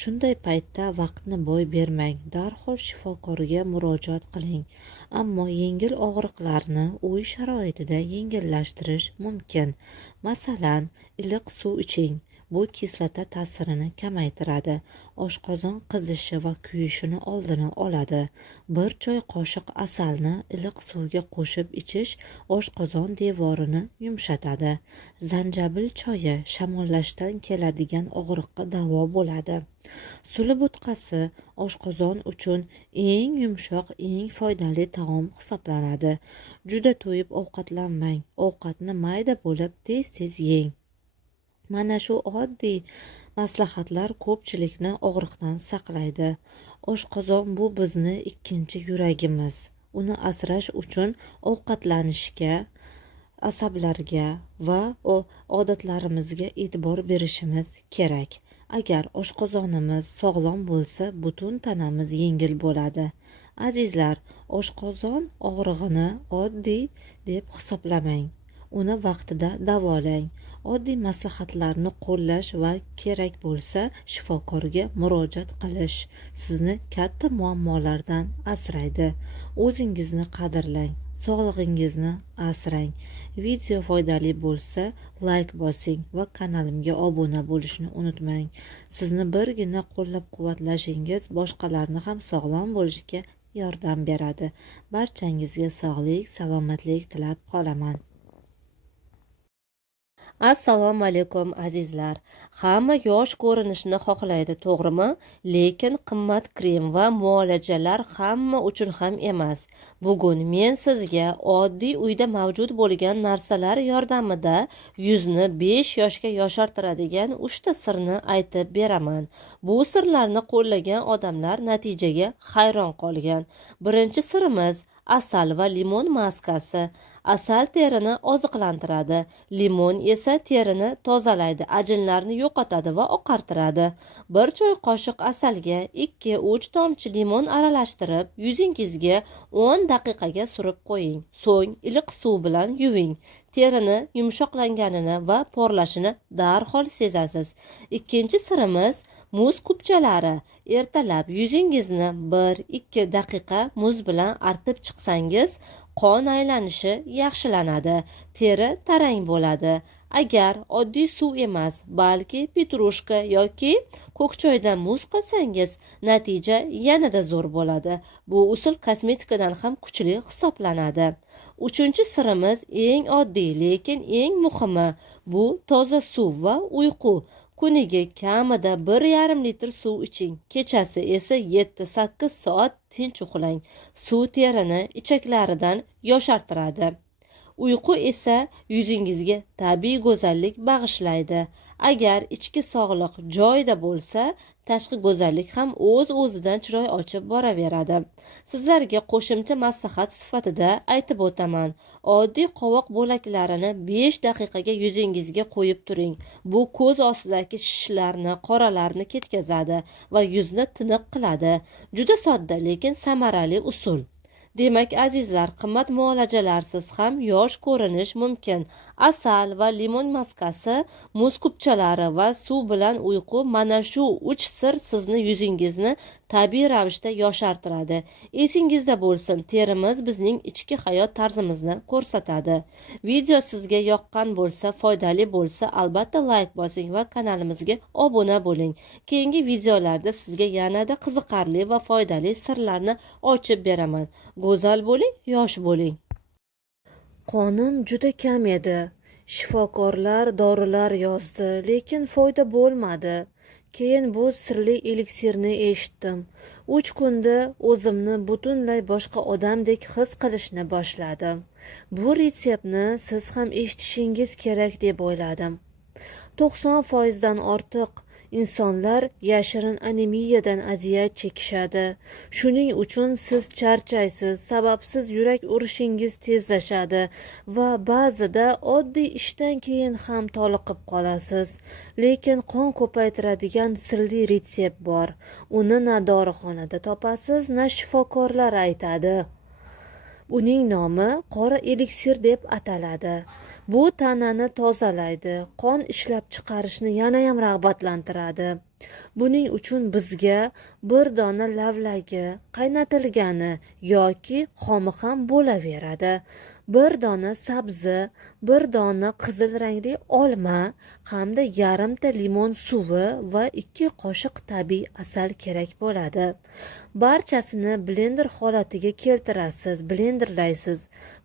Shunday paytda vaqtni boy bermang, darhol shifokorga murojaat qiling. Ammo yengil og'riqlarni uy sharoitida yengillashtirish mumkin. Masalan, iliq suv iching. Bu kislota ta'sirini kamaytiradi, oshqozon qizishi va kuyishini oldini oladi. Bir choy qoshiq asalni iliq suvga qo'shib ichish oshqozon devorini yumshatadi. Zanjabil choyi shamollashdan keladigan og'riqqa davo bo'ladi. Suli bo'tqasi oshqozon uchun eng yumshoq, eng foydali taom hisoblanadi. Juda to'yib ovqatlanmang, ovqatni mayda bo'lib tez-tez yeng. Mana shu oddiy maslahatlar ko'pchilikni og'riqdan saqlaydi. Oshqozon bu bizni ikkinchi yuragimiz. Uni asrash uchun ovqatlanishga, asablarga va odatlarimizga e'tibor berishimiz kerak. Agar oshqozonimiz sog'lom bo'lsa, butun tanamiz yengil bo'ladi. Azizlar, oshqozon og'rig'ini oddiy deb hisoblamang. Uni vaqtida davolang. Oddiy maslahatlarni qo'llash va kerak bo'lsa shifokorga murojaat qilish sizni katta muammolardan asraydi. O'zingizni qadrlang, sog'lig'ingizni asrang. Video foydali bo'lsa like bosing va kanalimga obuna bo'lishni unutmang. Sizni birgina qo'llab-quvvatlashingiz boshqalarni ham sog'lom bo'lishga yordam beradi. Barchangizga sog'lik, salomatlik tilab qolaman. Assalomu alaykum azizlar. Hamma yosh ko'rinishni xohlaydi, to'g'rimi? Lekin qimmat krem va muolajalar hamma uchun ham emas. Bugun men sizga oddiy uyda mavjud bo'lgan narsalar yordamida yuzni 5 yoshga yoshartiradigan 3 ta sirni aytib beraman. Bu sirlarni qo'llagan odamlar natijaga hayron qolgan. Birinchi sirimiz asal va limon maskasi. Asal terini oziqlantiradi, limon esa terini tozalaydi, ajinlarni yo'qotadi va oqartiradi. Bir choy qoshiq asalga 2-3 tomchi limon aralashtirib, yuzingizga 10 daqiqaga surib qo'ying. So'ng iliq suv bilan yuving. Terini yumshoqlanganini va porlashini darhol sezasiz. Ikkinchi sirimiz muz kupchalari. Ertalab yuzingizni 1-2 daqiqa muz bilan artib chiqsangiz, qon aylanishi yaxshilanadi, teri tarang bo'ladi. Agar oddiy suv emas, balki petrushka yoki ko'k choydan muz qilsangiz, natija yanada zo'r bo'ladi. Bu usul kosmetikadan ham kuchli hisoblanadi. Uchinchi sirimiz eng oddiy, lekin eng muhimi, bu toza suv va uyqu. Kuniga kamida 1,5 litr suv iching. Kechasi esa 7-8 soat tinch uxlang. Suv terini ichaklaridan yoshartiradi. Uyqu esa yuzingizga tabiiy go'zallik bag'ishlaydi. Agar ichki sog'liq joyida bo'lsa, tashqi go'zallik ham o'z-o'zidan chiroy ochib boraveradi. Sizlarga qo'shimcha maslahat sifatida aytib o'taman. Oddiy qovoq bo'laklarini 5 daqiqaga yuzingizga qo'yib turing. Bu ko'z ostidagi shishlarni, qoralarni ketkazadi va yuzni tiniq qiladi. Juda sodda, lekin samarali usul. Demak, azizlar, qimmat muolajalarsiz ham yosh ko'rinish mumkin. Asal va limon maskasi, muz kupchalari va suv bilan uyqu — mana shu 3 sir sizni yuzingizni tabiiy ravishda yoshartiradi. Esingizda bo'lsin, terimiz bizning ichki hayot tarzimizni ko'rsatadi. Video sizga yoqqan bo'lsa, foydali bo'lsa, albatta layk bosing va kanalimizga obuna bo'ling. Keyingi videolarda sizga yanada qiziqarli va foydali sirlarni ochib beraman. Go'zal bo'ling, yosh bo'ling. Qonim juda kam edi. Shifokorlar dorilar yozdi, lekin foyda bo'lmadi. Keyin bu sirli eliksirni eshitdim. 3 kunda o'zimni butunlay boshqa odamdek his qilishni boshladim. Bu retseptni siz ham eshitishingiz kerak deb o'yladim. 90% dan ortiq insonlar yashirin anemiyadan aziyat chekishadi. Shuning uchun siz charchaysiz, sababsiz yurak urishingiz tezlashadi va ba'zida oddiy ishdan keyin ham toliqib qolasiz. Lekin qon ko'paytiradigan sirli retsept bor. Uni na dorixonada topasiz, na shifokorlar aytadi. Uning nomi qora eliksir deb ataladi. Bu tanani tozalaydi, qon ishlab chiqarishni yana ham rag'batlantiradi. Buning uchun bizga bir dona lavlagi, qaynatilgani yoki xomi ham bo'laveradi. Bir dona sabzi, bir dona qizil rangli olma hamda yarimta limon suvi va 2 qoshiq tabiiy asal kerak bo'ladi. Barchasini blender holatiga keltirasiz, blenderlaysiz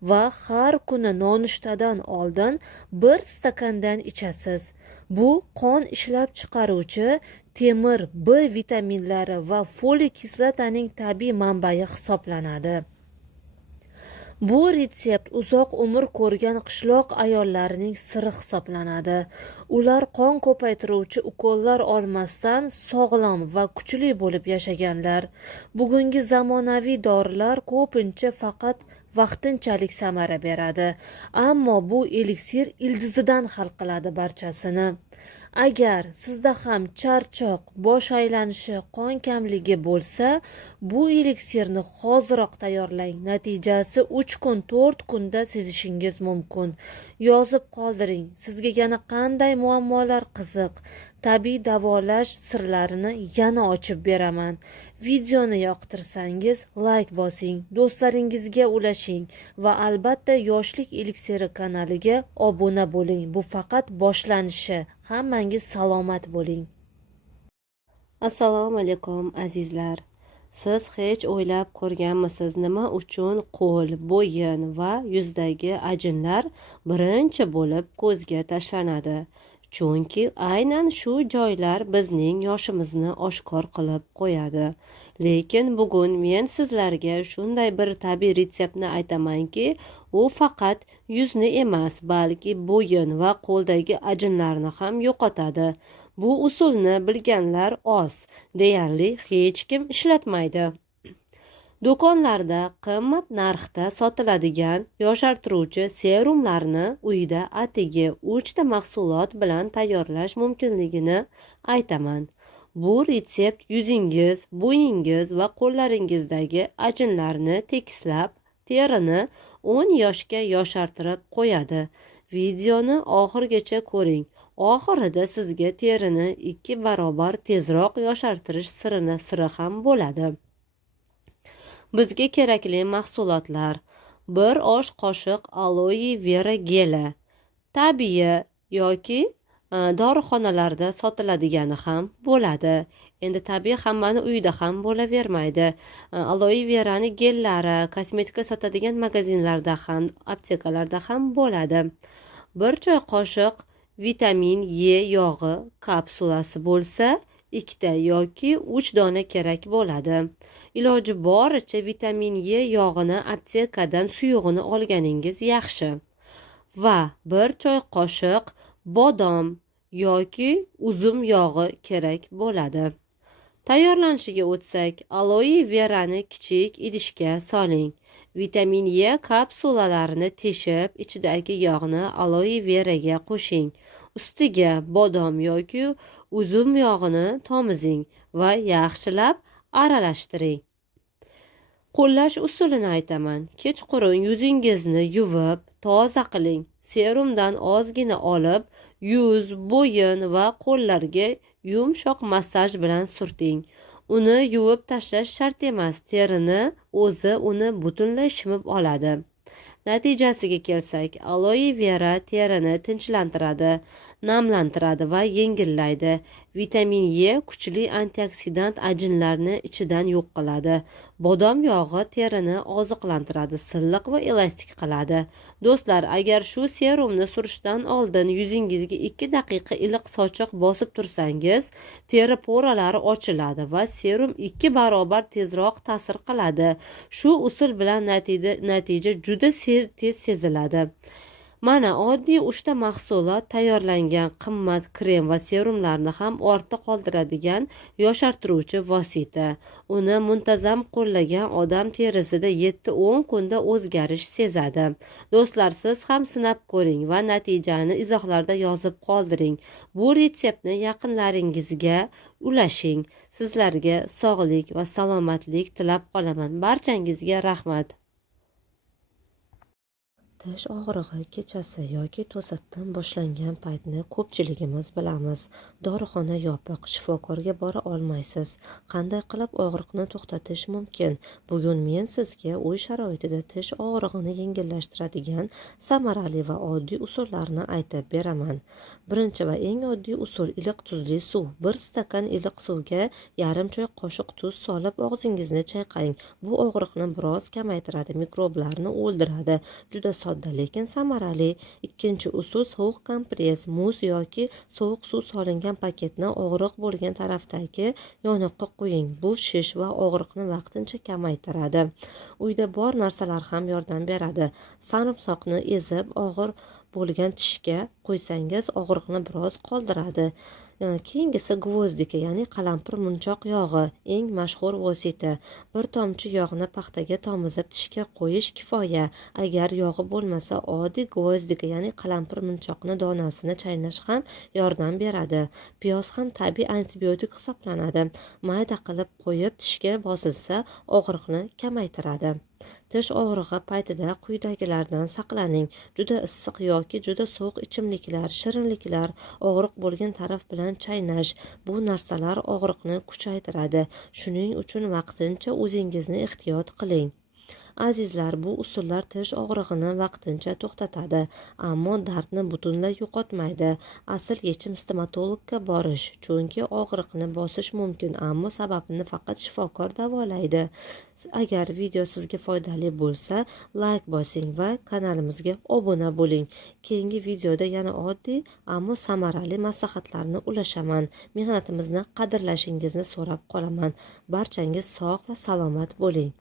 va har kuni nonushtadan oldin 1 stakandan ichasiz. Bu qon ishlab chiqaruvchi temir, B vitaminlari va foliy kislotaning tabiiy manbai hisoblanadi. Bu retsept uzoq umr ko'rgan qishloq ayollarining siri hisoblanadi. Ular qon ko'paytiruvchi ukollar olmasdan sog'lom va kuchli bo'lib yashaganlar. Bugungi zamonaviy dorilar ko'pincha faqat vaqtinchalik samara beradi, ammo bu eliksir ildizidan hal qiladi barchasini. Agar sizda ham charchoq, bosh aylanishi, qon kamligi bo'lsa, bu eliksirni hoziroq tayyorlang. Natijasi 3 kun, 4 kunda sezishingiz mumkin. Yozib qoldiring. Sizga yana qanday muammolar qiziq? Tabiiy davolash sirlarini yana ochib beraman. Videoni yoqtirsangiz layk bosing, do'stlaringizga ulashing va albatta Yoshlik eliksiri kanaliga obuna bo'ling. Bu faqat boshlanishi. Hammangiz salomat bo'ling. Assalomu alaykum azizlar. Siz hech o'ylab ko'rganmisiz, nima uchun qo'l, bo'yin va yuzdagi ajinlar birinchi bo'lib ko'zga tashlanadi? Chunki aynan shu joylar bizning yoshimizni oshkor qilib qo'yadi. Lekin bugun men sizlarga shunday bir tabiiy retseptni aytamanki, u faqat yuzni emas, balki bo'yin va qo'ldagi ajinlarni ham yo'qotadi. Bu usulni bilganlar oz, deyarli hech kim ishlatmaydi. Do'konlarda qimmat narxda sotiladigan yoshartiruvchi serumlarni uyda atigi 3 ta mahsulot bilan tayyorlash mumkinligini aytaman. Bu retsept yuzingiz, bo'yningiz va qo'llaringizdagi ajinlarni tekislab, terini 10 yoshga yoshartirib qo'yadi. Videoni oxirigacha ko'ring. Oxirida sizga terini 2 barobar tezroq yoshartirish siri ham bo'ladi. Bizga kerakli mahsulotlar: 1 osh qoshiq aloe vera geli, tabiiy yoki dorixonalarda sotiladigani ham bo'ladi. Endi tabiiy hammani uyida ham bo'lavermaydi. Aloe verani gellari kosmetika sotadigan magazinlarda ham, aptekalarda ham bo'ladi. Bir choy qoshiq vitamin E yog'i kapsulasi bo'lsa 2 yoki 3 dona kerak bo'ladi. Iloji boricha vitamin E yog'ini aptekadan suyug'ini olganingiz yaxshi. Va bir choy qoshiq bodom yoki uzum yog'i kerak bo'ladi. Tayyorlanishiga o'tsak, aloe verani kichik idishga soling. Vitamin E kapsulalarini teshib, ichidagi yog'ni aloe veraga qo'shing. Ustiga bodom yoki uzum yog'ini tomizing va yaxshilab aralashtiring. Qo'llash usulini aytaman. Kechqurun yuzingizni yuvib, toza qiling. Serumdan ozgina olib, yuz, bo'yin va qo'llarga yumshoq massaj bilan surting. Uni yuvib tashlash shart emas. Terini o'zi uni butunlay shimib oladi. Natijasiga kelsak, aloe vera terini tinchlantiradi, namlantiradi va yengillaydi. Vitamin E kuchli antioksidant ajinlarni ichidan yo'q qiladi. Bodom yog'i terini oziqlantiradi, silliq va elastik qiladi. Do'stlar, agar shu serumni surishdan oldin yuzingizga 2 daqiqa iliq sochiq bosib tursangiz, teri poralari ochiladi va serum 2 barobar tezroq ta'sir qiladi. Shu usul bilan natija juda tez seziladi. Mana oddiy 3 ta mahsulot tayyorlangan qimmat krem va serumlarni ham ortda qoldiradigan yoshartiruvchi vosita. Uni muntazam qo'llagan odam terisida 7-10 kunda o'zgarish sezadi. Do'stlar, siz ham sinab ko'ring va natijani izohlarda yozib qoldiring. Bu retseptni yaqinlaringizga ulashing. Sizlarga sog'lik va salomatlik tilab qolaman. Barchangizga rahmat. Tish og'rig'i kechasi yoki to'satdan boshlangan paytni ko'pchiligimiz bilamiz. Dorixona yopiq, shifokorga bora olmaysiz. Qanday qilib og'riqni to'xtatish mumkin? Bugun men sizga uy sharoitida tish og'rig'ini yengillashtiradigan samarali va oddiy usullarni aytib beraman. Birinchi va eng oddiy usul iliq tuzli suv. 1 stakan iliq suvga yarim choy qoshiq tuz solib og'zingizni chayqang. Bu og'riqni biroz kamaytiradi, mikroblarni o'ldiradi. Juda sodda lekin samarali. Ikkinchi usul sovuq kompress, muz yoki sovuq suv solingan paketni og'riq bo'lgan tarafdagi yoniqqa qo'ying. Bu shish va og'riqni vaqtincha kamaytiradi. Uyda bor narsalar ham yordam beradi. Sarimsoqni ezib og'ir bo'lgan tishga qo'ysangiz og'riqni biroz qoldiradi. Keyingisi gvozdika, ya'ni qalampir munchoq yog'i, eng mashhur vosita. Bir tomchi yog'ni paxtaga tomizib tishga qo'yish kifoya. Agar yog'i bo'lmasa, oddiy gvozdika, ya'ni qalampir munchoqni donasini chaynash ham yordam beradi. Piyoz ham tabiiy antibiotik hisoblanadi. Mayda qilib qo'yib tishga bosilsa, og'riqni kamaytiradi. Tish og'rig'i paytida quyidagilardan saqlaning. Juda issiq yoki juda sovuq ichimliklar, shirinliklar, og'riq bo'lgan taraf bilan chaynash. Bu narsalar og'riqni kuchaytiradi. Shuning uchun vaqtincha o'zingizni ehtiyot qiling. Azizlar, bu usullar tish og'rig'ini vaqtincha to'xtatadi, ammo dardni butunlay yo'qotmaydi. Asl yechim stomatologga borish, chunki og'riqni bosish mumkin, ammo sababini faqat shifokor davolaydi. Agar video sizga foydali bo'lsa, like bosing va kanalimizga obuna bo'ling. Keyingi videoda yana oddiy, ammo samarali maslahatlarni ulashaman. Mehnatimizni qadrlashingizni so'rab qolaman. Barchangiz sog' va salomat bo'ling.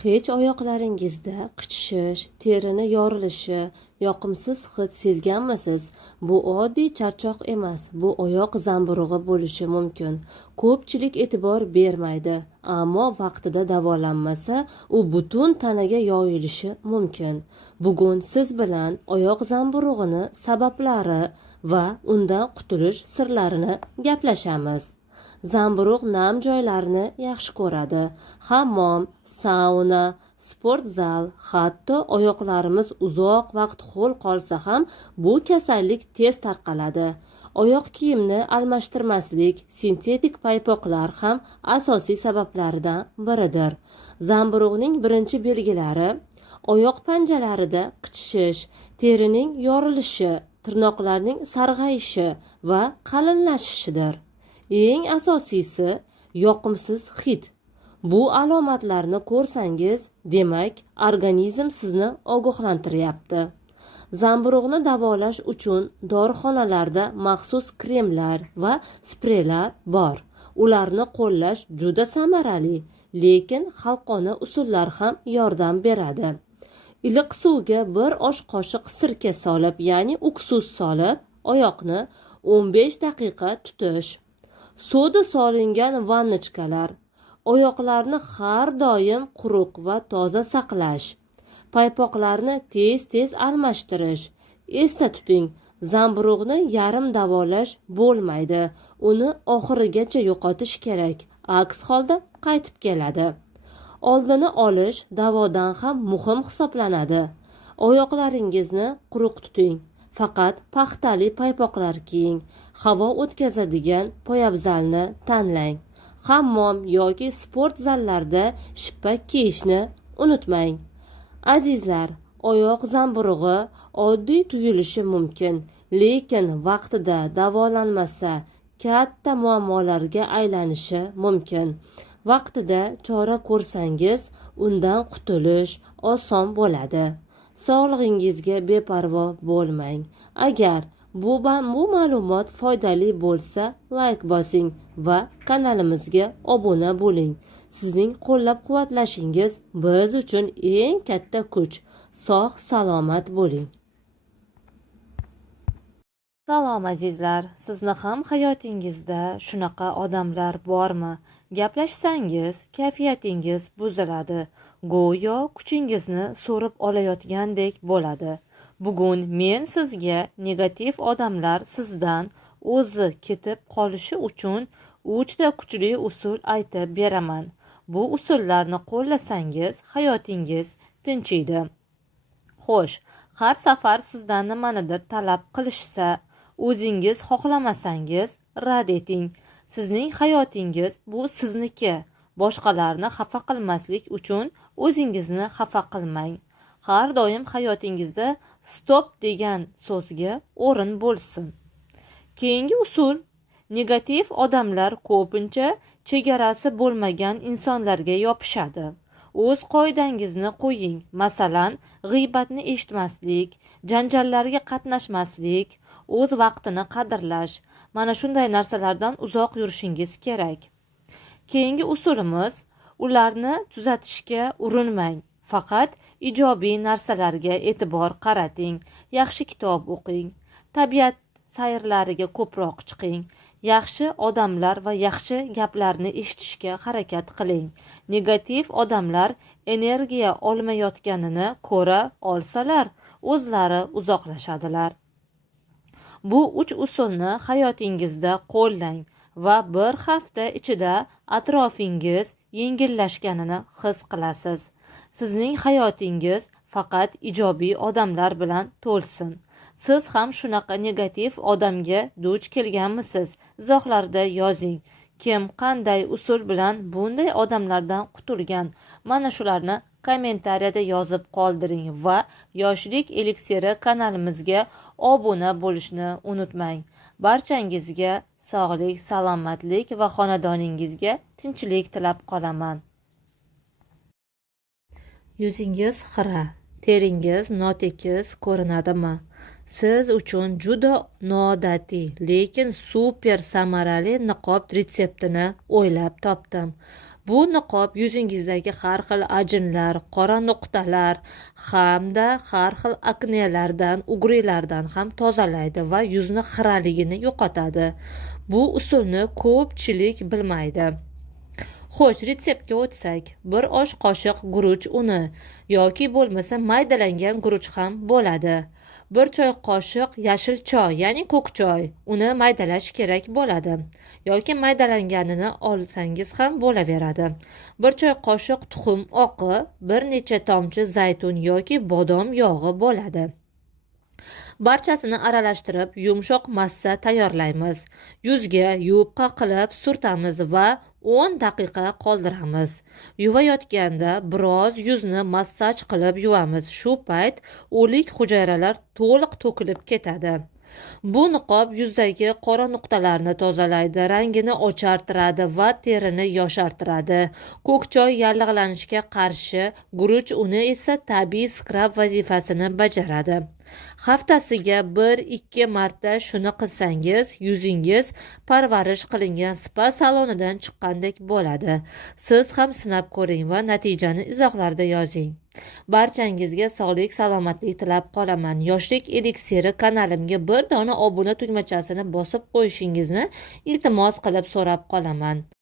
Hech oyoqlaringizda qichishish, terini yorilishi, yoqimsiz hid sezganmisiz? Bu oddiy charchoq emas, bu oyoq zamburug'i bo'lishi mumkin. Ko'pchilik e'tibor bermaydi, ammo vaqtida davolanmasa, u butun tanaga yoyilishi mumkin. Bugun siz bilan oyoq zamburug'ini sabablari va undan qutulish sirlarini gaplashamiz. Zamburug' nam joylarni yaxshi ko'radi. Hammom, sauna, sport zal, hatto oyoqlarimiz uzoq vaqt ho'l qolsa ham bu kasallik tez tarqaladi. Oyoq kiyimni almashtirmaslik, sintetik paypoqlar ham asosiy sabablaridan biridir. Zamburug'ning birinchi belgilari: oyoq panjalarida qichishish, terining yorilishi, tirnoqlarning sarg'ayishi va qalinlashishidir. Eng asosiysi yoqimsiz hid. Bu alomatlarni ko'rsangiz, demak, organizm sizni ogohlantiryapti. Zamburug'ni davolash uchun dorixonalarda maxsus kremlar va spreylar bor. Ularni qo'llash juda samarali, lekin xalqona usullar ham yordam beradi. Iliq suvga bir osh qoshiq sirka solib, ya'ni uksus solib, oyoqni 15 daqiqa tutish. Soda solingan vannochkalar. Oyoqlarni har doim quruq va toza saqlash. Paypoqlarni tez-tez almashtirish. Esda tuting, zamburug'ni yarim davolash bo'lmaydi. Uni oxirigacha yo'qotish kerak. Aks holda qaytib keladi. Oldini olish davodan ham muhim hisoblanadi. Oyoqlaringizni quruq tuting. Faqat paxtali paypoqlar kiying. Havo o'tkazadigan poyabzalni tanlang. Hammom yoki sport zallarda shippak kiyishni unutmang. Azizlar, oyoq zamburug'i oddiy tuyulishi mumkin, lekin vaqtida davolanmasa katta muammolarga aylanishi mumkin. Vaqtida chora ko'rsangiz, undan qutulish oson bo'ladi. Sog'lig'ingizga beparvo bo'lmang. Agar bu ma'lumot foydali bo'lsa, like bosing va kanalimizga obuna bo'ling. Sizning qo'llab-quvvatlashingiz biz uchun eng katta kuch. Sog' salomat bo'ling. Salom azizlar, sizni ham hayotingizda shunaqa odamlar bormi? Gaplashsangiz kayfiyatingiz buziladi, go'yo kuchingizni so'rib olayotgandek bo'ladi. Bugun men sizga negativ odamlar sizdan o'zi ketib qolishi uchun 3 ta kuchli usul aytib beraman. Bu usullarni qo'llasangiz hayotingiz tinchiydi. Xo'sh, har safar sizdan nimanidir talab qilishsa, o'zingiz xohlamasangiz rad eting. Sizning hayotingiz bu sizniki. Boshqalarni xafa qilmaslik uchun o'zingizni xafa qilmang. Har doim hayotingizda stop degan so'zga o'rin bo'lsin. Keyingi usul: negativ odamlar ko'pincha chegarasi bo'lmagan insonlarga yopishadi. O'z qoidangizni qo'ying. Masalan, g'iybatni eshitmaslik, janjallarga qatnashmaslik, o'z vaqtini qadrlash. Mana shunday narsalardan uzoq yurishingiz kerak. Keyingi usulimiz: ularni tuzatishga urinmang. Faqat ijobiy narsalarga e'tibor qarating. Yaxshi kitob o'qing. Tabiat sayrlariga ko'proq chiqing. Yaxshi odamlar va yaxshi gaplarni eshitishga harakat qiling. Negativ odamlar energiya olmayotganini ko'ra olsalar, o'zlari uzoqlashadilar. Bu 3 usulni hayotingizda qo'llang va bir hafta ichida atrofingiz yengillashganini his qilasiz. Sizning hayotingiz faqat ijobiy odamlar bilan to'lsin. Siz ham shunaqa negativ odamga duch kelganmisiz? Izohlarda yozing. Kim qanday usul bilan bunday odamlardan qutulgan? Mana shularni kommentariyada yozib qoldiring va Yoshlik eliksiri kanalimizga obuna bo'lishni unutmang. Barchangizga sog'lik, salomatlik va xonadoningizga tinchlik tilab qolaman. Yuzingiz xira, teringiz notekis ko'rinadimi? Siz uchun juda noodatiy, lekin super samarali niqob retseptini o'ylab topdim. Bu niqob yuzingizdagi har xil ajinlar, qora nuqtalar hamda har xil aknelardan, ugrilardan ham tozalaydi va yuzni xiraligini yo'qotadi. Bu usulni ko'pchilik bilmaydi. Xo'sh, retseptga o'tsak, bir osh qoshiq guruch uni yoki bo'lmasa maydalangan guruch ham bo'ladi. 1 choy qoshiq yashil choy, ya'ni ko'k choy, uni maydalash kerak bo'ladi. Yoki maydalanganini olsangiz ham bo'laveradi. 1 choy qoshiq tuxum oqi, bir necha tomchi zaytun yoki bodom yog'i bo'ladi. Barchasini aralashtirib yumshoq massa tayyorlaymiz. Yuzga yupqa qilib surtamiz va 10 daqiqa qoldiramiz. Yuvayotganda biroz yuzni massaj qilib yuvamiz. Shu payt o'lik hujayralar to'liq to'kilib ketadi. Bu niqob yuzdagi qora nuqtalarni tozalaydi, rangini ochartiradi va terini yoshartiradi. Ko'k choy yallig'lanishga qarshi, guruch uni esa tabiiy skrab vazifasini bajaradi. Haftasiga 1-2 marta shuni qilsangiz, yuzingiz parvarish qilingan spa salonidan chiqqandek bo'ladi. Siz ham sinab ko'ring va natijani izohlarda yozing. Barchangizga sog'lik, salomatlik tilab qolaman. Yoshlik eliksiri kanalimga bir dona obuna tugmachasini bosib qo'yishingizni iltimos qilib so'rab qolaman.